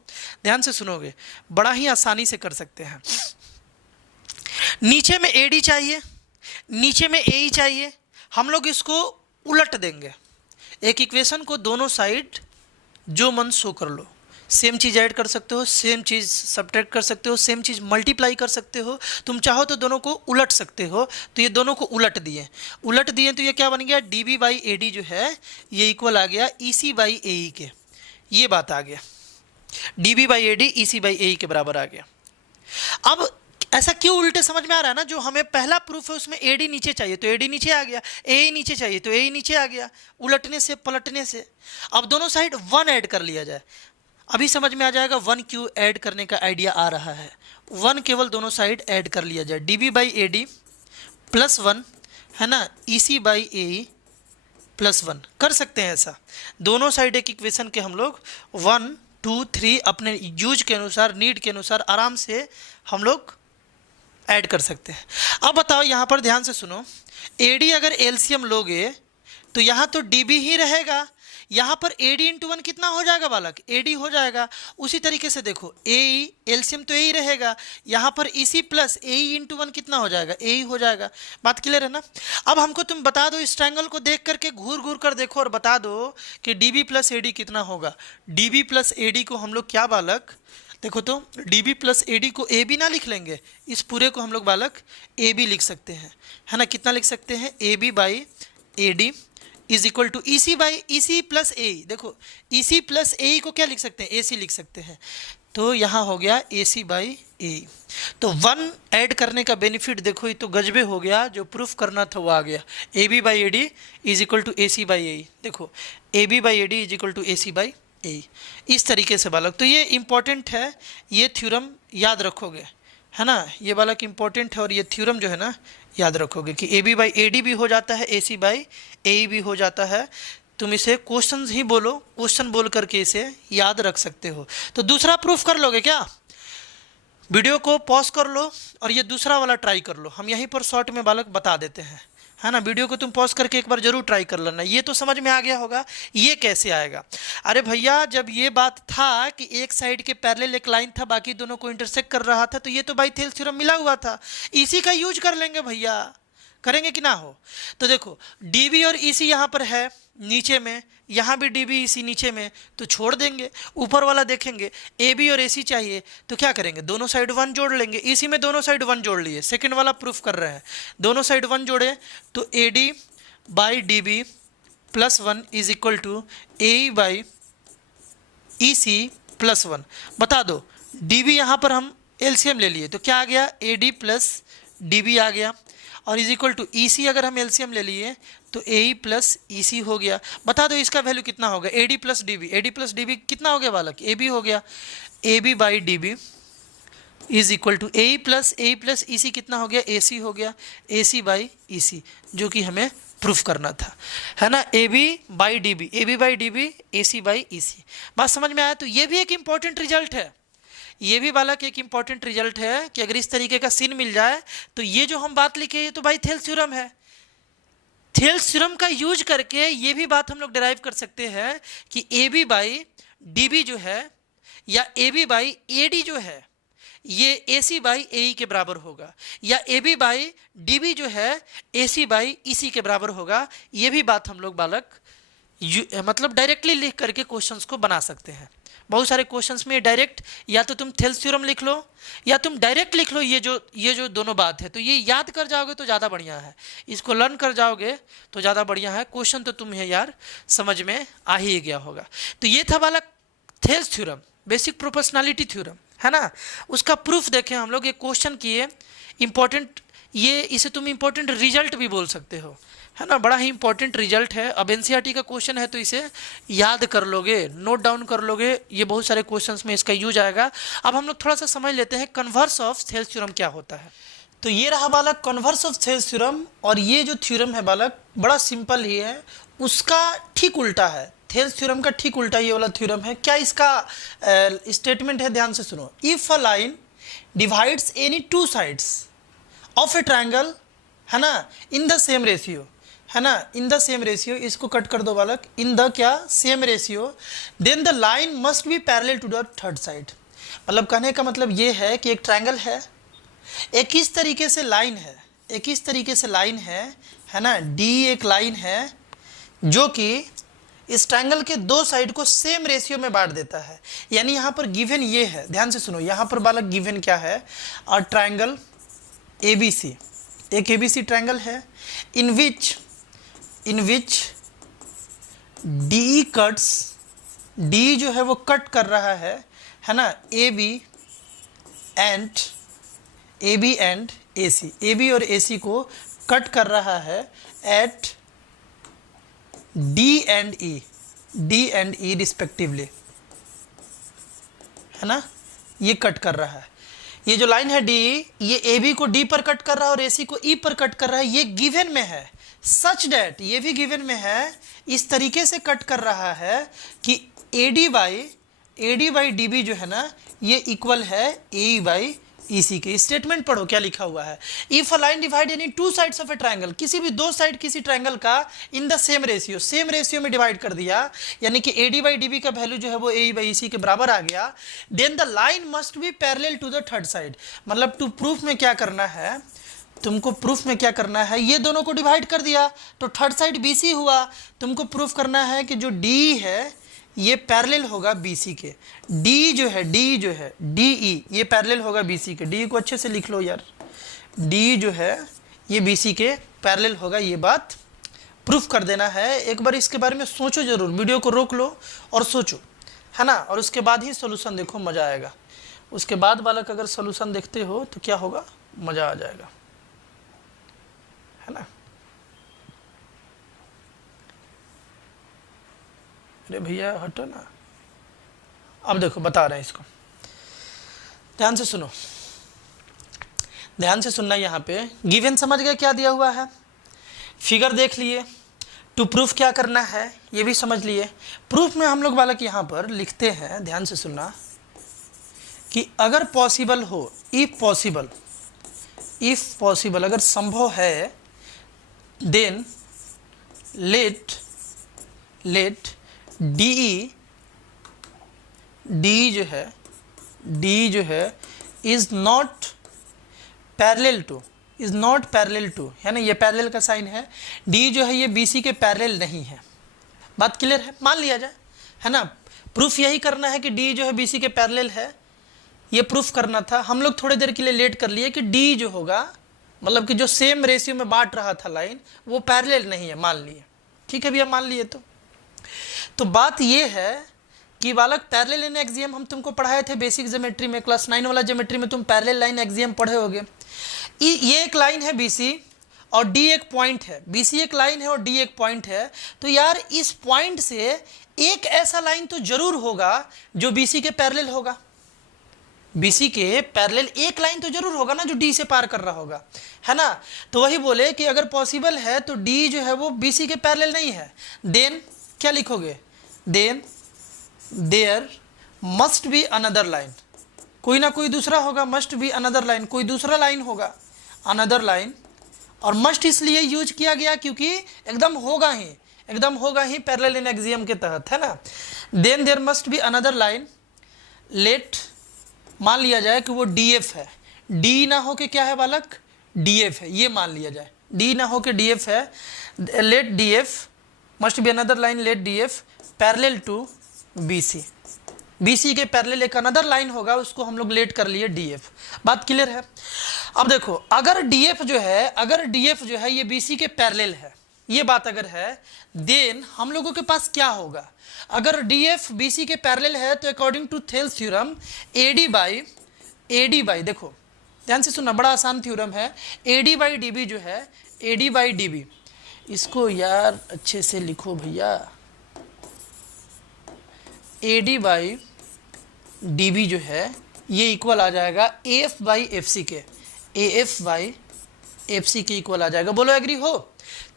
ध्यान से सुनोगे, बड़ा ही आसानी से कर सकते हैं। नीचे में ए डी चाहिए, नीचे में ए ई चाहिए, हम लोग इसको उलट देंगे। एक इक्वेशन को दोनों साइड जो मन सो कर लो, सेम चीज़ ऐड कर सकते हो, सेम चीज़ सब्ट्रैक्ट कर सकते हो, सेम चीज़ मल्टीप्लाई कर सकते हो, तुम चाहो तो दोनों को उलट सकते हो। तो ये दोनों को उलट दिए, उलट दिए तो ये क्या बन गया, D B by A D जो है ये इक्वल आ गया ई सी बाई ए ई के। ये बात आ गया, D B by A D E C by A E के बराबर आ गया। अब ऐसा क्यों उल्टे समझ में आ रहा है ना, जो हमें पहला प्रूफ है उसमें ए डी नीचे चाहिए तो ए डी नीचे आ गया, ए नीचे चाहिए तो ए नीचे आ गया, उलटने से पलटने से। अब दोनों साइड 1 ऐड कर लिया जाए, अभी समझ में आ जाएगा 1 क्यों ऐड करने का आइडिया आ रहा है। 1 केवल दोनों साइड ऐड कर लिया जाए, D B by A D plus 1, है ना, ई C by A E plus 1 कर सकते हैं ऐसा। दोनों साइड एक इक्वेशन के हम लोग 1 2 3 अपने यूज के अनुसार, नीड के अनुसार आराम से हम लोग ऐड कर सकते हैं। अब बताओ यहाँ पर ध्यान से सुनो, ए डी अगर एलसीएम लोगे तो यहाँ तो डी बी ही रहेगा, यहाँ पर ए डी इंटू 1 कितना हो जाएगा बालक, ए डी हो जाएगा। उसी तरीके से देखो ए ई एलसीएम तो ए ही रहेगा, यहाँ पर ई सी प्लस ए ई इंटू 1 कितना हो जाएगा, ए ही हो जाएगा। बात क्लियर है ना। अब हमको तुम बता दो, इस ट्रायंगल को देख करके घूर घूर कर देखो और बता दो कि D B plus A D कितना होगा। D B plus A D को हम लोग क्या बालक, देखो तो D B plus A D को ए बी ना लिख लेंगे, इस पूरे को हम लोग बालक ए बी लिख सकते हैं, है ना। कितना लिख सकते हैं, A B by A D is equal to E C by E C plus A. देखो ई सी प्लस ए को क्या लिख सकते हैं, ए सी लिख सकते हैं। तो यहाँ हो गया ए सी बाई ए। तो 1 ऐड करने का बेनिफिट देखो, ये तो गजबे हो गया, जो प्रूफ करना था वो आ गया। A B by A D is equal to A C by A. देखो A B by A D is equal to A C by A, इस तरीके से बालक। तो ये इंपॉर्टेंट है, ये थ्योरम याद रखोगे, है ना। ये बालक इंपॉर्टेंट है और ये थ्योरम जो है ना याद रखोगे कि A B by A D भी हो जाता है, ए सी बाई ए ई भी हो जाता है। तुम इसे क्वेश्चन ही बोलो, क्वेश्चन बोल करके इसे याद रख सकते हो। तो दूसरा प्रूफ कर लोगे क्या, वीडियो को पॉज कर लो और ये दूसरा वाला ट्राई कर लो। हम यहीं पर शॉर्ट में बालक बता देते हैं, है ना। वीडियो को तुम पॉज करके एक बार जरूर ट्राई कर लेना। ये तो समझ में आ गया होगा ये कैसे आएगा। अरे भैया जब ये बात था कि एक साइड के पैरेलल एक लाइन था, बाकी दोनों को इंटरसेक्ट कर रहा था, तो ये तो बाई थेल्स थ्योरम मिला हुआ था, इसी का यूज कर लेंगे भैया, करेंगे कि ना हो। तो देखो डी बी और ई सी यहाँ पर है नीचे में, यहाँ भी डी बी ई सी नीचे में, तो छोड़ देंगे, ऊपर वाला देखेंगे। ए बी और ए सी चाहिए तो क्या करेंगे, दोनों साइड 1 जोड़ लेंगे। ई सी में दोनों साइड 1 जोड़ लिए, सेकेंड वाला प्रूफ कर रहे हैं, दोनों साइड 1 जोड़े तो A D by D B plus 1 is equal to A by E C plus 1। बता दो डी बी यहाँ पर हम एलसीएम ले लिए तो क्या आ गया, A D plus D B आ गया, और is equal to E C अगर हम एलसीएम ले लिए तो ए ई प्लस ई सी हो गया। बता दो इसका वैल्यू कितना होगा, A D plus D B, A D plus D B कितना हो गया बालक, ए बी हो गया, A B by D B is equal to A plus E C कितना हो गया, ए सी हो गया, ए सी बाई ई सी, जो कि हमें प्रूफ करना था, है ना, A B by D B, A B by D B, A C by E C. बात समझ में आया? तो ये भी एक इंपॉर्टेंट रिजल्ट है, ये भी बालक एक इंपॉर्टेंट रिजल्ट है कि अगर इस तरीके का सीन मिल जाए तो ये जो हम बात लिखे ये तो भाई थेल्स थ्योरम है। थेल्स थ्योरम का यूज करके ये भी बात हम लोग डिराइव कर सकते हैं कि A B by D B जो है या A B by A D जो है ये ए सी बाई ए ई के बराबर होगा, या A B by D B जो है ए सी बाई ई सी के बराबर होगा। ये भी बात हम लोग बालक मतलब डायरेक्टली लिख करके क्वेश्चंस को बना सकते हैं। बहुत सारे क्वेश्चंस में डायरेक्ट या तो तुम थेल्स थ्योरम लिख लो या तुम डायरेक्ट लिख लो, ये जो दोनों बात है, तो ये याद कर जाओगे तो ज़्यादा बढ़िया है, इसको लर्न कर जाओगे तो ज़्यादा बढ़िया है। क्वेश्चन तो तुम्हें यार समझ में आ ही गया होगा। तो ये था बालक Thales theorem, basic proportionality theorem, है ना। उसका प्रूफ देखें हम लोग, एक क्वेश्चन किए इंपॉर्टेंट, ये इसे तुम इंपॉर्टेंट रिजल्ट भी बोल सकते हो, है ना, बड़ा ही इंपॉर्टेंट रिजल्ट है। अब एनसीईआरटी का क्वेश्चन है तो इसे याद कर लोगे, नोट डाउन कर लोगे, ये बहुत सारे क्वेश्चंस में इसका यूज आएगा। अब हम लोग थोड़ा सा समझ लेते हैं कन्वर्स ऑफ थेल्स थ्योरम क्या होता है। तो ये रहा बालक कन्वर्स ऑफ थेल्स थ्योरम, और ये जो थ्योरम है बालक बड़ा सिंपल ही है, उसका ठीक उल्टा है, थेल्स थ्योरम का ठीक उल्टा ये वाला थ्योरम है। क्या इसका स्टेटमेंट है, ध्यान से सुनो। If a line divides any two sides of a triangle, है ना, इन द सेम रेशियो, है ना, इन द सेम रेशियो, इसको कट कर दो बालक, इन द क्या same ratio, then the line must be parallel to the third side. मतलब कहने का मतलब ये है कि एक ट्रायंगल है, एक इस तरीके से लाइन है, एक इस तरीके से लाइन है ना, डी एक लाइन है जो कि इस ट्रायंगल के दो साइड को सेम रेशियो में बांट देता है। यानी यहाँ पर गिवन ये है, ध्यान से सुनो, यहाँ पर बालक गिवन क्या है, और ट्रायंगल ए बी सी, एक ए बी सी ट्रायंगल है, in which D cuts, D जो है वो कट कर रहा है ना, A B and A C, A B और ए सी को कट कर रहा है at D and E respectively, है ना, ये कट कर रहा है। ये जो लाइन है डी, ये ए बी को डी पर कट कर रहा है और ए सी को ई पर कट कर रहा है, ये गिवन में है, सच डैट, ये भी गिवन में है, इस तरीके से कट कर रहा है कि A D by D B जो है ना ये इक्वल है ए ई बाई ई सी के। स्टेटमेंट पढ़ो क्या लिखा हुआ है, if a line divide any two sides of a triangle, किसी भी दो साइड किसी ट्रायंगल का इन द सेम रेशियो में डिवाइड कर दिया, यानी कि A D by D B का वैल्यू जो है वो ए ई बाई ई सी के बराबर आ गया, then the line must be parallel to the third side. मतलब टू प्रूफ में क्या करना है, तुमको प्रूफ में क्या करना है, ये दोनों को डिवाइड कर दिया तो थर्ड साइड बी सी हुआ, तुमको प्रूफ करना है कि जो डी है ये पैरेलल होगा BC के, डी जो है DE ये पैरेलल होगा BC के, डी को अच्छे से लिख लो यार, डी जो है ये BC के पैरेलल होगा, ये बात प्रूफ कर देना है। एक बार इसके बारे में सोचो जरूर, वीडियो को रोक लो और सोचो, है ना, और उसके बाद ही सोल्यूशन देखो, मज़ा आएगा। उसके बाद बालक अगर सोल्यूशन देखते हो तो क्या होगा, मज़ा आ जाएगा, है ना। अरे भैया हटो ना, अब देखो बता रहे हैं इसको, ध्यान से सुनो, ध्यान से सुनना। यहाँ पे गिवन समझ गए क्या दिया हुआ है, फिगर देख लिए, टू प्रूफ क्या करना है ये भी समझ लिए। प्रूफ में हम लोग बालक यहाँ पर लिखते हैं, ध्यान से सुनना, कि अगर पॉसिबल हो, इफ पॉसिबल अगर संभव है, देन लेट डी जो है इज नॉट पैरेलल टू, है ना, ये पैरेलल का साइन है, डी जो है ये BC के पैरेलल नहीं है। बात क्लियर है, मान लिया जाए, है ना। प्रूफ यही करना है कि डी जो है BC के पैरेलल है, ये प्रूफ करना था। हम लोग थोड़ी देर के लिए लेट कर लिए कि डी जो होगा, मतलब कि जो सेम रेशियो में बांट रहा था लाइन, वो पैरेलल नहीं है, मान लिए, ठीक है भैया, मान लिए। तो बात ये है कि बालक पैरेलल लाइन एक्सियम हम तुमको पढ़ाए थे बेसिक ज्योमेट्री में, क्लास 9 वाला ज्योमेट्री में तुम पैरेलल लाइन एक्सियम पढ़े होगे। ये एक लाइन है BC और D एक पॉइंट है, BC एक लाइन है और D एक पॉइंट है। तो यार इस पॉइंट से एक ऐसा लाइन तो जरूर होगा जो BC के पैरेलल होगा, BC के पैरेलल एक लाइन तो जरूर होगा ना जो D से पार कर रहा होगा, है ना। तो वही बोले कि अगर पॉसिबल है तो D जो है वो BC के पैरेलल नहीं है, देन क्या लिखोगे, then there must be another line, कोई ना कोई दूसरा होगा, मस्ट बी अनदर लाइन, कोई दूसरा लाइन होगा, अनदर लाइन। और मस्ट इसलिए यूज किया गया क्योंकि एकदम होगा ही पैरेलल इन एक्सियम के तहत, है ना। Then there must be another line, let मान लिया जाए कि वो DF है, D ना हो के क्या है बालक, DF है, ये मान लिया जाए, D ना हो के DF है। Let DF must be another line, let DF parallel to BC, BC के पैरेलल एक अनदर लाइन होगा, उसको हम लोग लेट कर लिए DF। बात क्लियर है। अब देखो अगर DF जो है ये BC के पैरेलल है, ये बात अगर है, देन हम लोगों के पास क्या होगा, अगर DF BC के पैरेलल है तो according to Thales theorem AD by देखो ध्यान से सुनना, बड़ा आसान थ्योरम है, AD बाई DB जो है, AD बाई DB, इसको यार अच्छे से लिखो भैया, AD बाई DB जो है ये इक्वल आ जाएगा AF बाई FC के, AF बाई FC के इक्वल आ जाएगा। बोलो एग्री हो।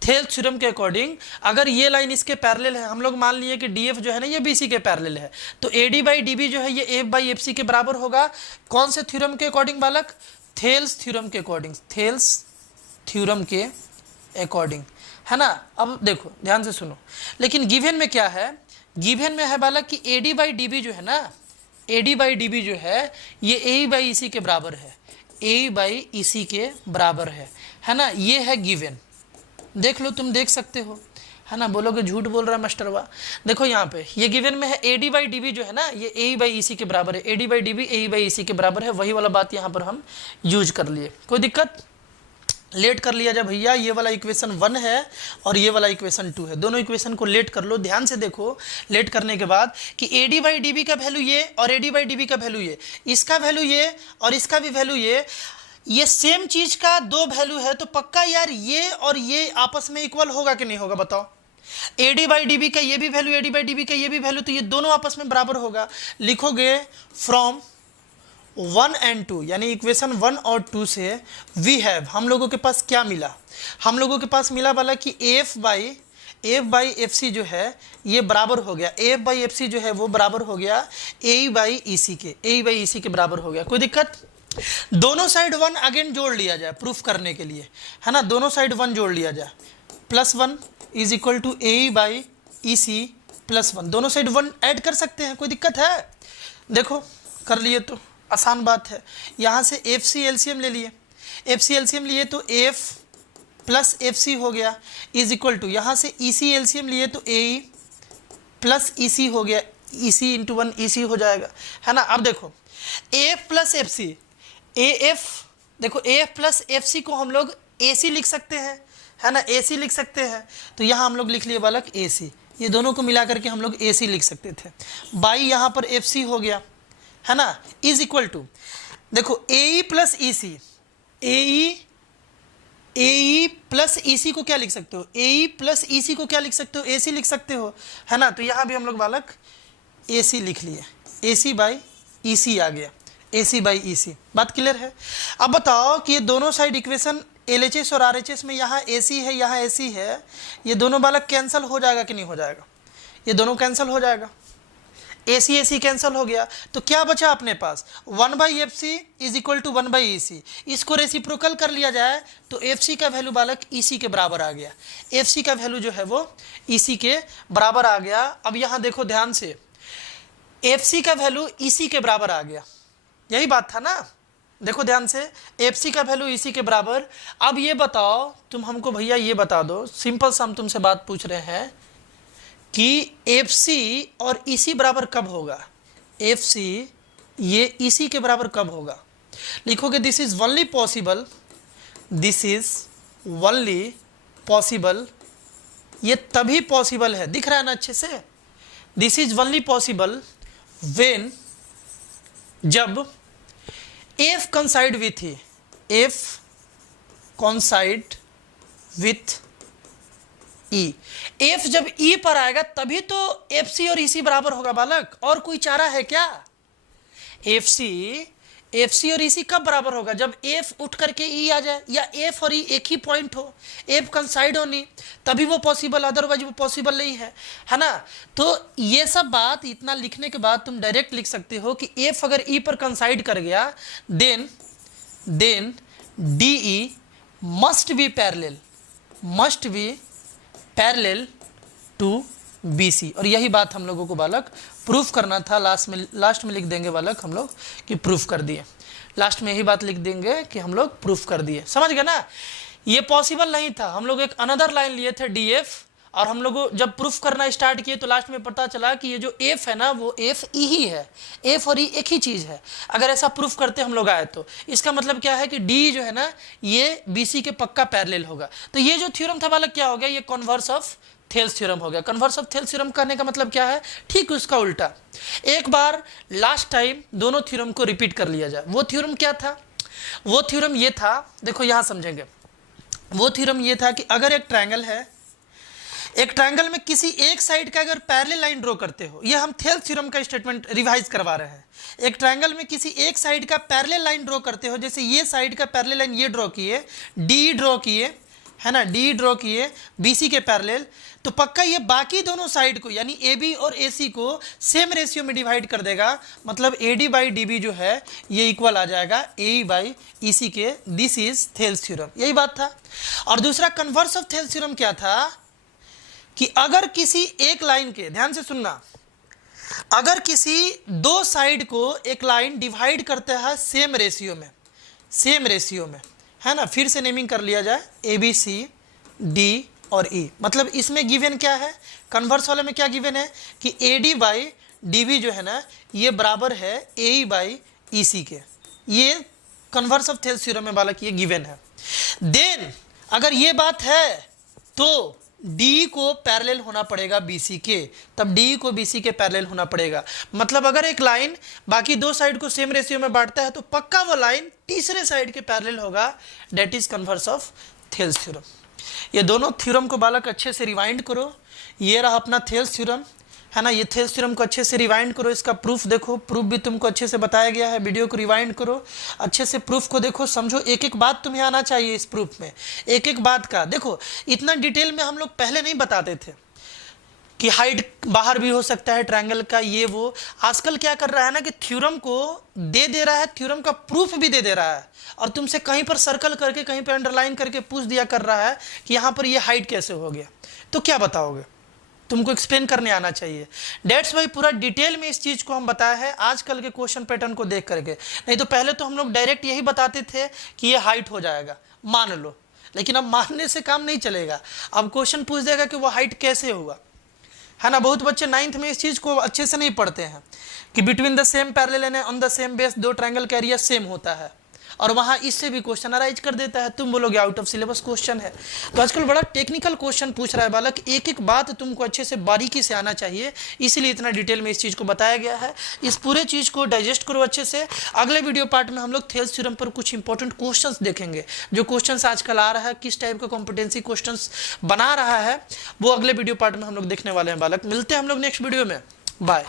थेल्स थ्योरम के अकॉर्डिंग अगर ये लाइन इसके पैरेलल है, हम लोग मान लिए कि DF जो है ना ये BC के पैरेलल है, तो AD बाई DB जो है ये AF बाई FC के बराबर होगा। कौन से थ्योरम के अकॉर्डिंग बालक, थेल्स थ्योरम के अकॉर्डिंग, थेल्स थ्योरम के अकॉर्डिंग, है ना। अब देखो ध्यान से सुनो, लेकिन गिवन में क्या है, गिवन में है बालक कि AD बाई DB जो है ना, AD बाई DB जो है ये AE बाई EC के बराबर है, AE बाई EC के बराबर है ना, ये है गिवन। देख लो, तुम देख सकते हो, है ना। बोलोगे झूठ बोल रहा है मास्टरवा, देखो यहाँ पे ये गिवन में है AD बाई DB जो है ना ये AE बाई EC के बराबर है, AD by DB AE by EC के बराबर है, वही वाला बात यहाँ पर हम यूज कर लिए। कोई दिक्कत, लेट कर लिया जाए भैया, ये वाला इक्वेशन 1 है और ये वाला इक्वेशन 2 है, दोनों इक्वेशन को लेट कर लो। ध्यान से देखो, लेट करने के बाद कि AD बाई DB का वैल्यू ये और AD बाई DB का वैल्यू ये, इसका वैल्यू ये और इसका भी वैल्यू ये सेम चीज का दो वैल्यू है, तो पक्का यार ये और ये आपस में इक्वल होगा कि नहीं होगा बताओ। AD बाई DB का ये भी वैल्यू, AD बाई DB का ये भी वैल्यू, तो ये दोनों आपस में बराबर होगा। लिखोगे फ्रॉम 1 and 2 यानी इक्वेशन 1 और 2 से वी हैव, हम लोगों के पास क्या मिला, हम लोगों के पास मिला वाला कि AF बाई FC जो है ये बराबर हो गया, AF बाई FC जो है वो बराबर हो गया AE बाई EC के, AE बाई EC के बराबर हो गया। कोई दिक्कत, दोनों साइड 1 अगेन जोड़ लिया जाए प्रूफ करने के लिए, है ना, दोनों साइड 1 जोड़ लिया जाए, +1 is equal to AE by EC +1, दोनों साइड 1 ऐड कर सकते हैं, कोई दिक्कत है। देखो कर लिए तो आसान बात है, यहाँ से FC LCM ले लिए, FC LCM लिए तो AF प्लस FC हो गया इज इक्वल टू, यहाँ से EC LCM लिए तो AE प्लस EC हो गया, EC इंटू 1 EC हो जाएगा, है ना। अब देखो AF प्लस FC, AF देखो AF प्लस FC को हम लोग AC लिख सकते हैं, है ना, AC लिख सकते हैं, तो यहाँ हम लोग लिख लिए बालक AC, ये दोनों को मिला करके हम लोग AC लिख सकते थे, बाई यहाँ पर FC हो गया, है ना, इज इक्वल टू देखो AE plus EC, AE plus EC को क्या लिख सकते हो, AE प्लस EC को क्या लिख सकते हो, AC लिख सकते हो, है ना। तो यहाँ भी हम लोग बालक AC लिख लिए, AC बाई EC आ गया, AC बाई EC। बात क्लियर है। अब बताओ कि ये दोनों साइड इक्वेशन LHS और RHS में यहाँ AC है यहाँ AC है, ये दोनों बालक कैंसिल हो जाएगा कि नहीं हो जाएगा, ये दोनों कैंसिल हो जाएगा, AC AC कैंसिल हो गया, तो क्या बचा अपने पास 1 by FC is equal to 1 by EC, इसको रेसिप्रोकल कर लिया जाए तो FC का वैल्यू बालक EC के बराबर आ गया, FC का वैल्यू जो है वो EC के बराबर आ गया। अब यहाँ देखो ध्यान से, FC का वैल्यू EC के बराबर आ गया, यही बात था ना, देखो ध्यान से FC का वैल्यू EC के बराबर। अब ये बताओ तुम हमको भैया ये बता दो, सिंपल सा हम तुमसे बात पूछ रहे हैं कि FC और EC बराबर कब होगा, FC ये EC के बराबर कब होगा। लिखोगे this is only possible, this is only possible ये तभी पॉसिबल है, दिख रहा है ना अच्छे से, this is only possible when, जब F coincide with E, F coincide with E, F जब ई पर आएगा तभी तो एफ सी और ईसी बराबर होगा बालक, और कोई चारा है क्या? एफ सी और ईसी कब बराबर होगा? जब एफ उठ करके ई आ जाए, या एफ और ई एक ही पॉइंट हो, एफ कंसाइड होनी, तभी वो पॉसिबल, अदरवाइज वो पॉसिबल नहीं है ना। तो ये सब बात इतना लिखने के बाद तुम डायरेक्ट लिख सकते हो कि एफ अगर ई पर कंसाइड कर गया, then D E must be parallel to B C. और यही बात हम लोगों को बालक प्रूफ करना था। लास्ट में लिख देंगे बालक हम लोग कि प्रूफ कर दिए, लास्ट में यही बात लिख देंगे कि हम लोग प्रूफ कर दिए। समझ गए ना? ये पॉसिबल नहीं था, हम लोग एक अनदर लाइन लिए थे डी एफ, और हम लोग जब प्रूफ करना स्टार्ट किए तो लास्ट में पता चला कि ये जो एफ है ना वो एफ ई ही है, एफ और ई एक ही चीज़ है। अगर ऐसा प्रूफ करते हम लोग आए तो इसका मतलब क्या है कि डी जो है ना ये बी सी के पक्का पैरेलल होगा। तो ये जो थ्योरम था बालक क्या हो गया? ये कन्वर्स ऑफ थेल्स थ्योरम हो गया। कन्वर्स ऑफ थेल्स थ्योरम कहने का मतलब क्या है? ठीक उसका उल्टा। एक बार लास्ट टाइम दोनों थ्योरम को रिपीट कर लिया जाए। वो थ्योरम क्या था? वो थ्योरम ये था, देखो यहाँ समझेंगे। वो थ्योरम ये था कि अगर एक ट्रायंगल है, एक ट्रायंगल में किसी एक साइड का अगर पैरेलल लाइन ड्रॉ करते हो, ये हम थेल्स थ्योरम का स्टेटमेंट रिवाइज करवा रहे हैं। एक ट्रायंगल में किसी एक साइड का पैरेलल लाइन ड्रॉ करते हो, जैसे ये साइड का पैरेलल लाइन ये ड्रॉ किए, डी ड्रॉ किए, है ना, डी ड्रॉ किए बीसी के पैरेलल, तो पक्का ये बाकी दोनों साइड को यानी ए बी और ए सी को सेम रेशियो में डिवाइड कर देगा। मतलब A D by D B जो है ये इक्वल आ जाएगा ए ई बाई ई सी के। दिस इज थेल्स थ्योरम, यही बात था। और दूसरा कन्वर्स ऑफ थेल्स थ्योरम क्या था कि अगर किसी एक लाइन के, ध्यान से सुनना, अगर किसी दो साइड को एक लाइन डिवाइड करता है सेम रेशियो में, है ना, फिर से नेमिंग कर लिया जाए ए बी सी डी और ई, मतलब इसमें गिवन क्या है? कन्वर्स वाले में क्या गिवन है कि A D by D B जो है ना ये बराबर है ए ई बाई ई सी के। ये कन्वर्स ऑफ थेल्स थ्योरम में बालक ये गिवन है। देन अगर ये बात है तो डी को पैरेलल होना पड़ेगा बीसी के, तब डी को बीसी के पैरेलल होना पड़ेगा। मतलब अगर एक लाइन बाकी दो साइड को सेम रेशियो में बांटता है तो पक्का वो लाइन तीसरे साइड के पैरेलल होगा। That is converse of Thales theorem. ये दोनों थ्योरम को बालक अच्छे से रिवाइंड करो। ये रहा अपना थेल्स थ्योरम, है ना, ये थेल्स थ्योरम को अच्छे से रिवाइंड करो। इसका प्रूफ देखो, प्रूफ भी तुमको अच्छे से बताया गया है। वीडियो को रिवाइंड करो, अच्छे से प्रूफ को देखो, समझो। एक एक बात तुम्हें आना चाहिए इस प्रूफ में, एक एक बात का। देखो इतना डिटेल में हम लोग पहले नहीं बताते थे कि हाइट बाहर भी हो सकता है ट्रायंगल का, ये वो। आजकल क्या कर रहा है ना कि थ्योरम को दे रहा है, थ्योरम का प्रूफ भी दे रहा है, और तुमसे कहीं पर सर्कल करके कहीं पर अंडरलाइन करके पूछ दिया कर रहा है कि यहाँ पर ये हाइट कैसे हो गया। तो क्या बताओगे? तुमको एक्सप्लेन करने आना चाहिए। डेट्स वाई पूरा डिटेल में इस चीज़ को हम बताया है आजकल के क्वेश्चन पैटर्न को देख करके। नहीं तो पहले तो हम लोग डायरेक्ट यही बताते थे कि ये हाइट हो जाएगा, मान लो। लेकिन अब मानने से काम नहीं चलेगा, अब क्वेश्चन पूछ देगा कि वो हाइट कैसे हुआ, है ना। बहुत बच्चे 9th में इस चीज़ को अच्छे से नहीं पढ़ते हैं कि between the same parallel and on the same base दो ट्रायंगल का एरिया सेम होता है, और वहाँ इससे भी क्वेश्चन अराइज कर देता है। तुम बोलोगे आउट ऑफ सिलेबस क्वेश्चन है। तो आजकल बड़ा टेक्निकल क्वेश्चन पूछ रहा है बालक, एक एक बात तुमको अच्छे से बारीकी से आना चाहिए, इसीलिए इतना डिटेल में इस चीज़ को बताया गया है। इस पूरे चीज़ को डाइजेस्ट करो अच्छे से। अगले वीडियो पार्ट में हम लोग थेल्स थ्योरम पर कुछ इंपॉर्टेंट क्वेश्चंस देखेंगे। जो क्वेश्चंस आजकल आ रहा है, किस टाइप का कॉम्पिटेंसी क्वेश्चंस बना रहा है, वो अगले वीडियो पार्ट में हम लोग देखने वाले हैं बालक। मिलते हैं हम लोग नेक्स्ट वीडियो में। बाय।